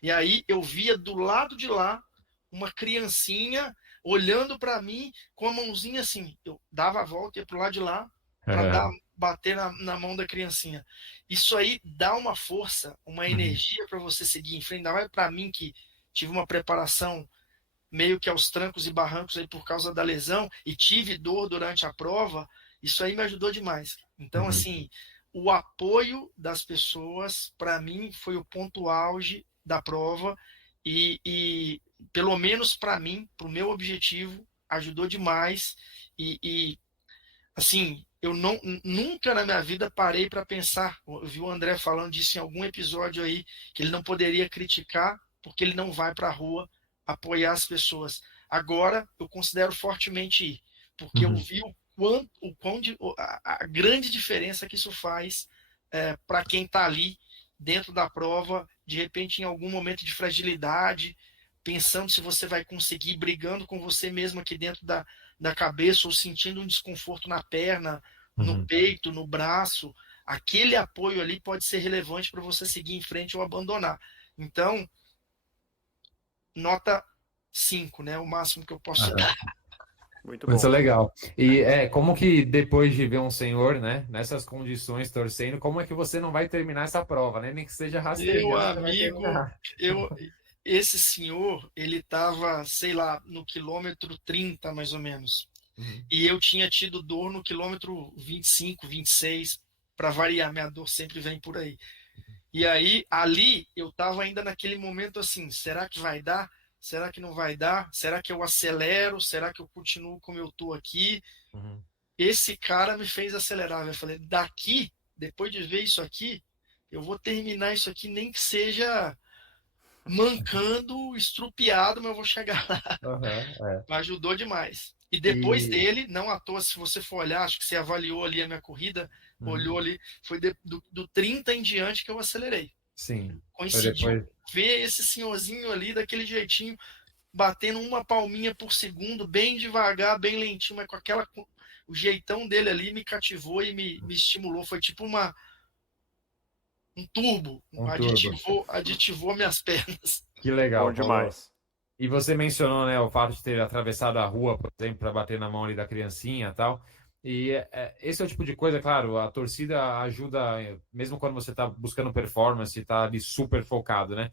E aí eu via do lado de lá uma criancinha olhando para mim com a mãozinha assim. Eu dava a volta, ia pro lado de lá para bater na mão da criancinha. Isso aí dá uma força, uma energia para você seguir em frente. Ainda mais para mim que tive uma preparação meio que aos trancos e barrancos aí por causa da lesão e tive dor durante a prova. Isso aí me ajudou demais. Então, assim, o apoio das pessoas, para mim, foi o ponto auge da prova e pelo menos para mim, para o meu objetivo, ajudou demais. E assim, eu nunca na minha vida parei para pensar. Eu vi o André falando disso em algum episódio aí, que ele não poderia criticar porque ele não vai para a rua apoiar as pessoas. Agora, eu considero fortemente ir, porque eu vi a grande diferença que isso faz para quem está ali dentro da prova, de repente em algum momento de fragilidade, pensando se você vai conseguir, brigando com você mesmo aqui dentro da cabeça, ou sentindo um desconforto na perna, no peito, no braço. Aquele apoio ali pode ser relevante para você seguir em frente ou abandonar. Então, nota 5, né? O máximo que eu posso dar. Muito Muito bom. legal. E como que depois de ver um senhor, né, nessas condições torcendo, como é que você não vai terminar essa prova, né? Nem que seja rastejando, Meu você vai amigo, terminar. esse senhor, ele estava, sei lá, no quilômetro 30, mais ou menos. E eu tinha tido dor no quilômetro 25, 26, para variar, minha dor sempre vem por aí. E aí, ali, eu estava ainda naquele momento assim, será que vai dar? Será que não vai dar? Será que eu acelero? Será que eu continuo como eu estou aqui? Esse cara me fez acelerar. Eu falei, daqui, depois de ver isso aqui, eu vou terminar isso aqui, nem que seja mancando, estrupiado, mas eu vou chegar lá. Ajudou demais. E depois E dele, não à toa, se você for olhar, acho que você avaliou ali a minha corrida, olhou ali, foi do 30 em diante que eu acelerei. sim, foi Coincidiu depois. ver esse senhorzinho ali daquele jeitinho, batendo uma palminha por segundo, bem devagar, bem lentinho, mas com aquela. O jeitão dele ali me cativou e me estimulou. Foi tipo um turbo, Um turbo. aditivou minhas pernas. Que legal, Bom Paulo. demais. E você mencionou, né, o fato de ter atravessado a rua, por exemplo, para bater na mão ali da criancinha e tal. E esse é o tipo de coisa, claro, a torcida ajuda, mesmo quando você está buscando performance, está ali super focado, né?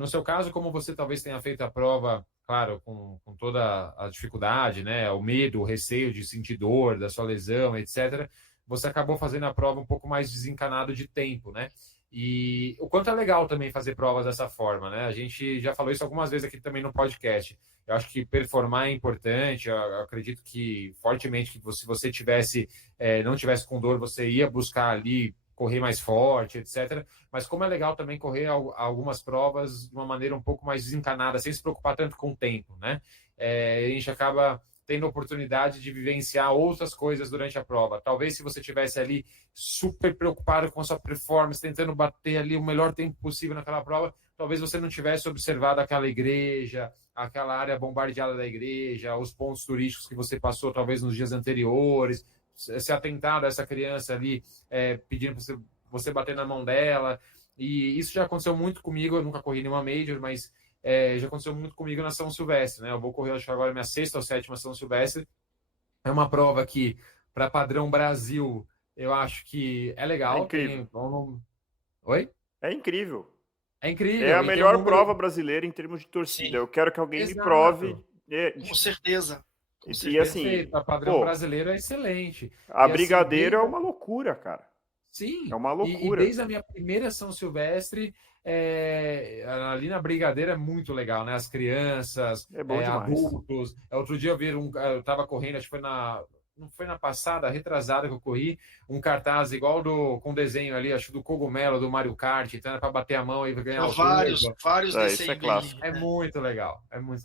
No seu caso, como você talvez tenha feito a prova, claro, com toda a dificuldade, né, o medo, o receio de sentir dor, da sua lesão, etc., você acabou fazendo a prova um pouco mais desencanado de tempo, né? E o quanto é legal também fazer provas dessa forma, né? A gente já falou isso algumas vezes aqui também no podcast. Eu acho que performar é importante. Eu acredito que fortemente que se você tivesse não tivesse com dor, você ia buscar ali correr mais forte, etc. Mas como é legal também correr algumas provas de uma maneira um pouco mais desencanada, sem se preocupar tanto com o tempo, né? A gente acaba tendo a oportunidade de vivenciar outras coisas durante a prova. Talvez se você tivesse ali super preocupado com a sua performance, tentando bater ali o melhor tempo possível naquela prova, talvez você não tivesse observado aquela igreja, aquela área bombardeada da igreja, os pontos turísticos que você passou talvez nos dias anteriores, se atentado a essa criança ali, pedindo para você bater na mão dela. E isso já aconteceu muito comigo, eu nunca corri nenhuma major, mas já aconteceu muito comigo na São Silvestre, né? Eu vou correr, acho que agora minha 6ª ou 7ª São Silvestre. É uma prova que, para padrão Brasil, eu acho que é legal. É incrível. Oi? É incrível. É incrível. É a E tem melhor um número... prova brasileira em termos de torcida. Sim. Eu quero que alguém Exato. me prove. Com certeza. Com E certeza. assim, Perfeito. A padrão brasileiro é excelente. a E, assim, Brigadeiro é uma loucura, cara. Sim. É uma E loucura. desde a minha primeira São Silvestre, ali na Brigadeiro é muito legal, né? As crianças, É bom demais. adultos. Outro dia eu estava correndo, acho que não foi na passada, retrasada que eu corri, um cartaz igual com desenho ali, acho do cogumelo, do Mario Kart, então é para bater a mão e ganhar o vários desse isso aí. é clássico. É muito legal, é muito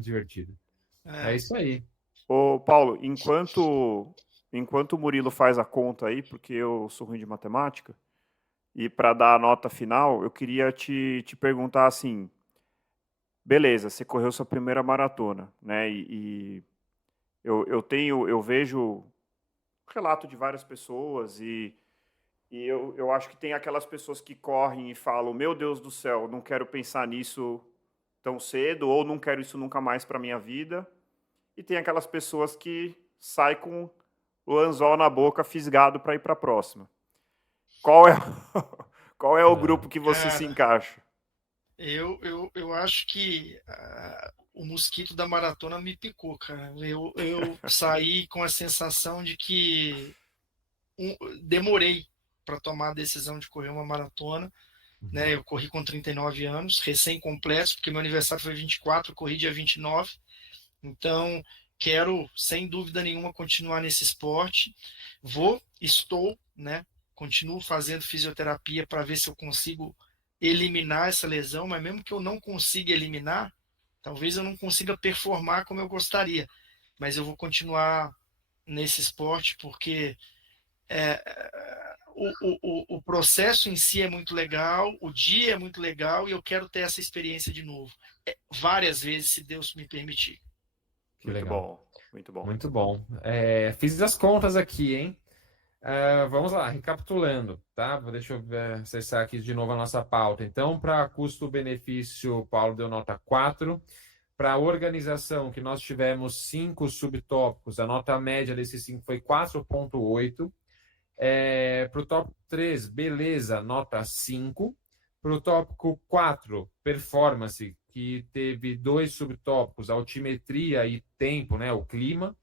divertido. É isso aí. Ô, Paulo, enquanto o Murilo faz a conta aí, porque eu sou ruim de matemática, e para dar a nota final, eu queria te perguntar assim, beleza, você correu sua primeira maratona, né? E eu vejo relato de várias pessoas e eu acho que tem aquelas pessoas que correm e falam, meu Deus do céu, não quero pensar nisso tão cedo, ou não quero isso nunca mais para minha vida. E tem aquelas pessoas que saem com o anzol na boca, fisgado para ir para a próxima. Qual é o grupo que você se encaixa? Eu acho que o mosquito da maratona me picou, cara. Eu saí com a sensação de que demorei para tomar a decisão de correr uma maratona. Né? Eu corri com 39 anos, recém-completos, porque meu aniversário foi 24, eu corri dia 29. Então, quero, sem dúvida nenhuma, continuar nesse esporte. Estou, né? Continuo fazendo fisioterapia para ver se eu consigo eliminar essa lesão, mas mesmo que eu não consiga eliminar, talvez eu não consiga performar como eu gostaria. Mas eu vou continuar nesse esporte porque o processo em si é muito legal, o dia é muito legal e eu quero ter essa experiência de novo. Várias vezes, se Deus me permitir. Que legal. Muito bom. Muito bom. Fiz as contas aqui, hein? Vamos lá, recapitulando, tá? Deixa eu acessar aqui de novo a nossa pauta. Então, para custo-benefício, o Paulo deu nota 4. Para a organização, que nós tivemos 5 subtópicos, a nota média desses 5 foi 4,8. Para o tópico 3, beleza, nota 5. Para o tópico 4, performance, que teve 2 subtópicos, altimetria e tempo, né, o clima.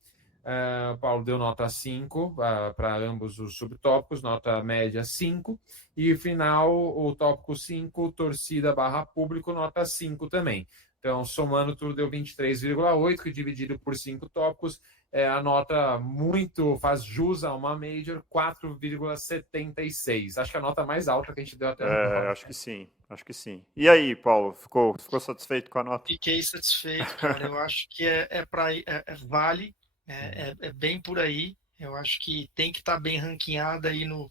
O Paulo deu nota 5 para ambos os subtópicos, nota média 5. E final, o tópico 5, torcida / público, nota 5 também. Então, somando tudo, deu 23,8, que dividido por 5 tópicos, a nota faz jus a uma major, 4,76. Acho que é a nota mais alta que a gente deu até agora. Acho que sim. E aí, Paulo, ficou satisfeito com a nota? Fiquei satisfeito, cara. Eu acho que vale, é bem por aí. Eu acho que tem que estar bem ranqueada aí no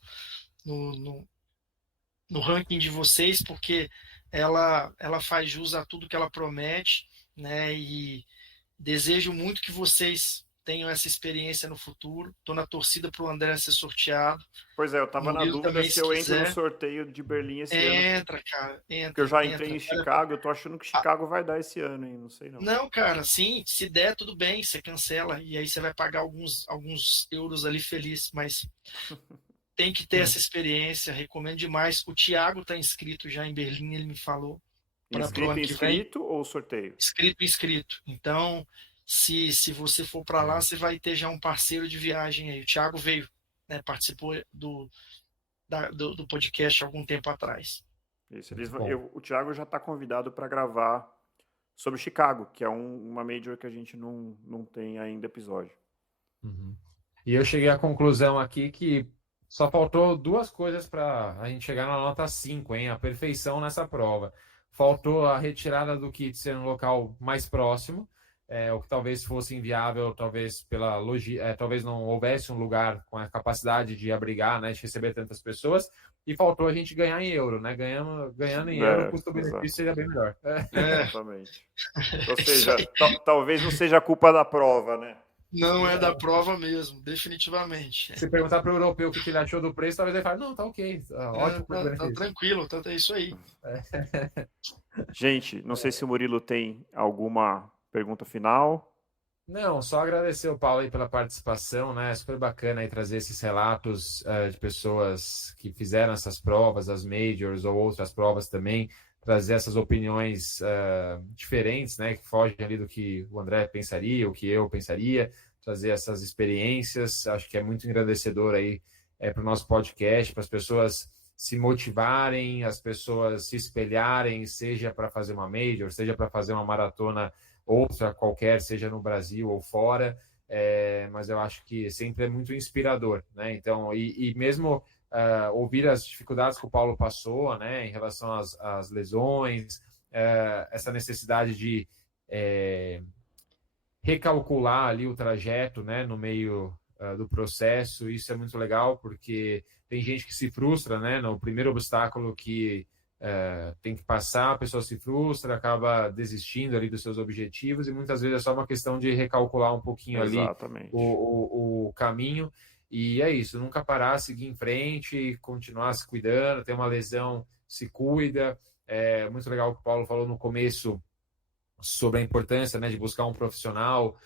ranking de vocês, porque ela faz jus a tudo que ela promete, né? E desejo muito que vocês tenham essa experiência no futuro. Estou na torcida para o André ser sorteado. Pois é, eu estava na dúvida também, se eu entro no sorteio de Berlim esse ano. Entra, cara. Porque eu já entrei em Chicago, eu tô achando que Chicago vai dar esse ano, hein? Não sei não. Não, cara, sim, se der, tudo bem, você cancela. E aí você vai pagar alguns euros ali feliz, mas tem que ter essa experiência, recomendo demais. O Thiago está inscrito já em Berlim, ele me falou. Inscrito ou sorteio? Inscrito. Então, se você for para lá, você vai ter já um parceiro de viagem aí. O Thiago veio, né, participou do podcast há algum tempo atrás. Isso, o Thiago já está convidado para gravar sobre Chicago, que é uma major que a gente não tem ainda episódio. E eu cheguei à conclusão aqui que Só faltou duas coisas para a gente chegar na nota 5, hein? A perfeição nessa prova. Faltou a retirada do kit ser um local mais próximo, o que talvez fosse inviável, talvez talvez não houvesse um lugar com a capacidade de abrigar, né, de receber tantas pessoas. E faltou a gente ganhar em euro, né? Ganhando em euro, o custo-benefício seria bem melhor. Exatamente. Ou Isso seja, aí. talvez não seja culpa da prova, né? Não é da prova mesmo, definitivamente. Se perguntar para o europeu o que ele achou do preço, talvez ele fale, não, tá ok, ótimo Tá custo-benefício. tranquilo, é isso aí. Gente, não sei se o Murilo tem alguma pergunta final. Não, só agradecer o Paulo aí pela participação, né? Super bacana aí trazer esses relatos de pessoas que fizeram essas provas, as majors ou outras provas também, trazer essas opiniões diferentes, né? Que fogem ali do que o André pensaria, o que eu pensaria, trazer essas experiências. Acho que é muito engrandecedor aí para o nosso podcast, para as pessoas se motivarem, as pessoas se espelharem, seja para fazer uma major, seja para fazer uma maratona outra qualquer, seja no Brasil ou fora, mas eu acho que sempre é muito inspirador, né? Então, e mesmo ouvir as dificuldades que o Paulo passou, né, em relação às lesões, essa necessidade de recalcular ali o trajeto, né, no meio do processo, isso é muito legal, porque tem gente que se frustra, né, no primeiro obstáculo que tem que passar, a pessoa se frustra, acaba desistindo ali dos seus objetivos, e muitas vezes é só uma questão de recalcular um pouquinho ali Exatamente. o caminho, e é isso, nunca parar, seguir em frente, continuar se cuidando, tem uma lesão, se cuida. É muito legal o que o Paulo falou no começo sobre a importância, né, de buscar um profissional,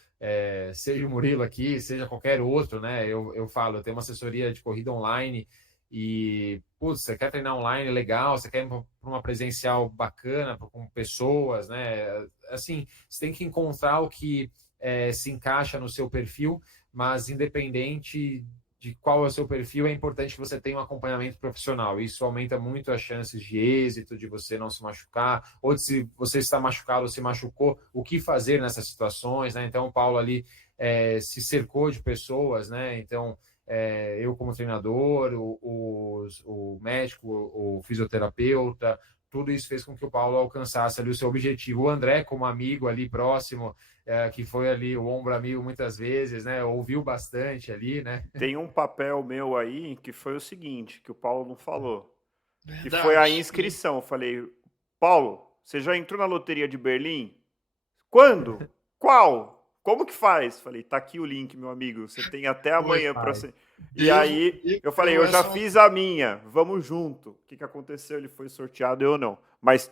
seja o Murilo aqui, seja qualquer outro, né? Eu falo, eu tenho uma assessoria de corrida online e, putz, você quer treinar online legal, você quer ir para uma presencial bacana, com pessoas, né? Assim, você tem que encontrar o que se encaixa no seu perfil, mas independente de qual é o seu perfil, é importante que você tenha um acompanhamento profissional. Isso aumenta muito as chances de êxito, de você não se machucar, ou de se você está machucado ou se machucou, o que fazer nessas situações, né? Então, o Paulo ali se cercou de pessoas, né? Então, eu como treinador, o médico, o fisioterapeuta, tudo isso fez com que o Paulo alcançasse ali o seu objetivo. O André, como amigo ali próximo, que foi ali o ombro amigo muitas vezes, né? Ouviu bastante ali, né? Tem um papel meu aí que foi o seguinte, que o Paulo não falou, que foi a Verdade. inscrição. Eu falei, Paulo, você já entrou na loteria de Berlim? Quando? Qual? Como que faz? Falei, tá aqui o link, meu amigo. Você tem até Foi. amanhã para você. E Devo, aí eu falei, devo eu já essa. fiz a minha. Vamos junto. O que que aconteceu? Ele foi sorteado, eu não. Mas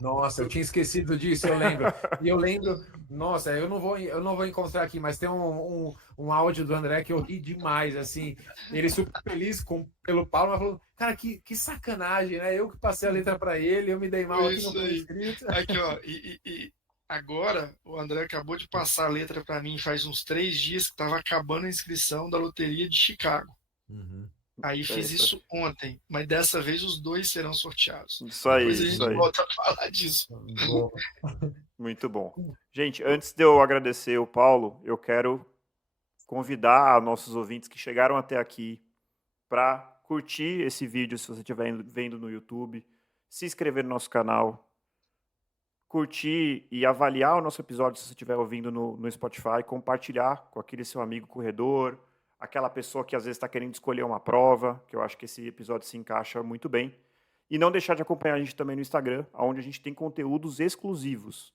Nossa, eu tinha esquecido disso, eu lembro. E eu lembro, nossa, eu não vou encontrar aqui, mas tem um áudio do André que eu ri demais, assim. Ele super feliz pelo Paulo, mas falou, cara, que sacanagem, né? Eu que passei a letra para ele, eu me dei mal Foi aqui, não isso foi aí. inscrito. Aqui, ó. E agora o André acabou de passar a letra para mim faz uns 3 dias que estava acabando a inscrição da loteria de Chicago. Uhum. Aí é fiz isso, isso ontem, mas dessa vez os dois serão sorteados. isso Depois a aí, isso gente aí. volta a falar disso. Vou... Muito bom. Gente, antes de eu agradecer o Paulo, eu quero convidar nossos ouvintes que chegaram até aqui para curtir esse vídeo se você estiver vendo no YouTube, se inscrever no nosso canal, curtir e avaliar o nosso episódio se você estiver ouvindo no Spotify, compartilhar com aquele seu amigo corredor, aquela pessoa que às vezes está querendo escolher uma prova, que eu acho que esse episódio se encaixa muito bem. E não deixar de acompanhar a gente também no Instagram, onde a gente tem conteúdos exclusivos.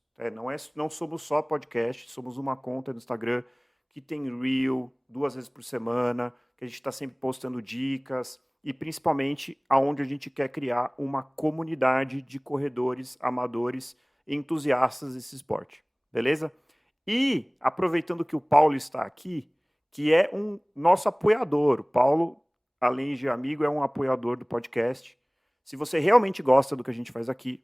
Não somos só podcast, somos uma conta no Instagram que tem Reel 2 vezes por semana, que a gente está sempre postando dicas, e principalmente aonde a gente quer criar uma comunidade de corredores amadores entusiastas desse esporte. Beleza? E, aproveitando que o Paulo está aqui, que é um nosso apoiador. O Paulo, além de amigo, é um apoiador do podcast. Se você realmente gosta do que a gente faz aqui,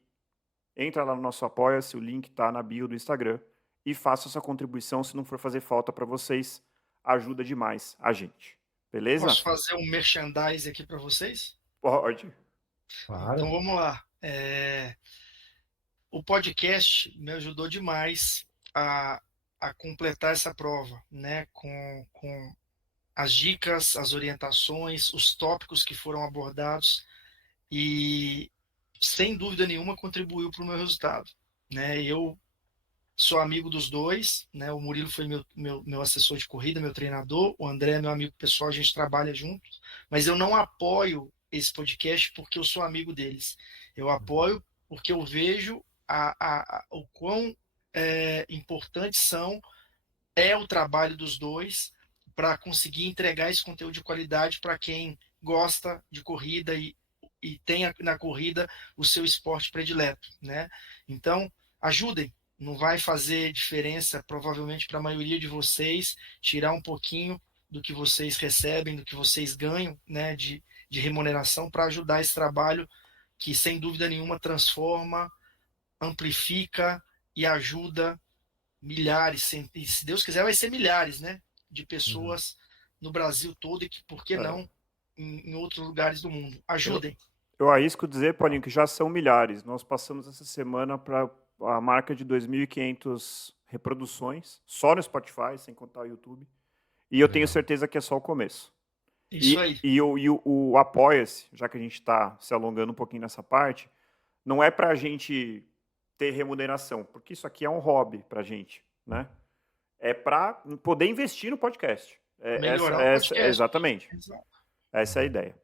entra lá no nosso Apoia-se, o link está na bio do Instagram, e faça sua contribuição. Se não for fazer falta para vocês, ajuda demais a gente. Beleza? Posso fazer um merchandise aqui para vocês? Pode. Claro. Então vamos lá. O podcast me ajudou demais a completar essa prova, né? Com as dicas, as orientações, os tópicos que foram abordados e, sem dúvida nenhuma, contribuiu para o meu resultado, né? Eu sou amigo dos dois, né? O Murilo foi meu assessor de corrida, meu treinador, o André é meu amigo pessoal, a gente trabalha junto, mas eu não apoio esse podcast porque eu sou amigo deles. Eu apoio porque eu vejo o quão importantes é o trabalho dos dois para conseguir entregar esse conteúdo de qualidade para quem gosta de corrida e tem na corrida o seu esporte predileto, né? Então, ajudem. Não vai fazer diferença, provavelmente, para a maioria de vocês, tirar um pouquinho do que vocês recebem, do que vocês ganham, né, de remuneração, para ajudar esse trabalho que, sem dúvida nenhuma, transforma, amplifica e ajuda milhares, e se Deus quiser, vai ser milhares, né, de pessoas no Brasil todo e que, por que não, em outros lugares do mundo. Ajudem. Eu arrisco dizer, Paulinho, que já são milhares. Nós passamos essa semana para a marca de 2.500 reproduções, só no Spotify, sem contar o YouTube. E eu tenho certeza que é só o começo. Isso aí. E o Apoia-se, já que a gente está se alongando um pouquinho nessa parte, não é para a gente ter remuneração, porque isso aqui é um hobby para a gente, né? É para poder investir no podcast. Melhorar o podcast. Exatamente. Exato. Essa é a ideia.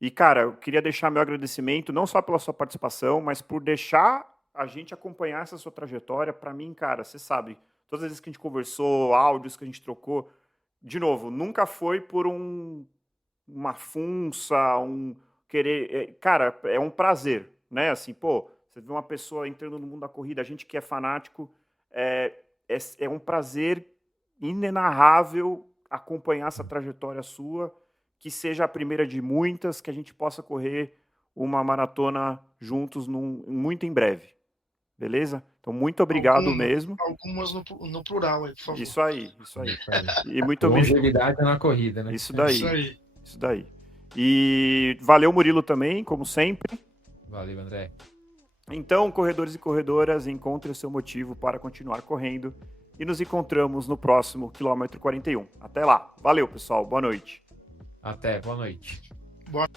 E, cara, eu queria deixar meu agradecimento, não só pela sua participação, mas por deixar a gente acompanhar essa sua trajetória. Para mim, cara, você sabe, todas as vezes que a gente conversou, áudios que a gente trocou, de novo, nunca foi por uma funça, um querer... Cara, é um prazer, né? Assim, pô, você vê uma pessoa entrando no mundo da corrida, a gente que é fanático, é um prazer inenarrável acompanhar essa trajetória sua, que seja a primeira de muitas, que a gente possa correr uma maratona juntos muito em breve. Beleza? Então, muito obrigado mesmo. Algumas no plural aí, por favor. Isso aí. E muito longevidade na corrida, né? Isso daí. E valeu, Murilo, também, como sempre. Valeu, André. Então, corredores e corredoras, encontre o seu motivo para continuar correndo e nos encontramos no próximo quilômetro 41. Até lá. Valeu, pessoal. Boa noite. Até. Boa noite. Boa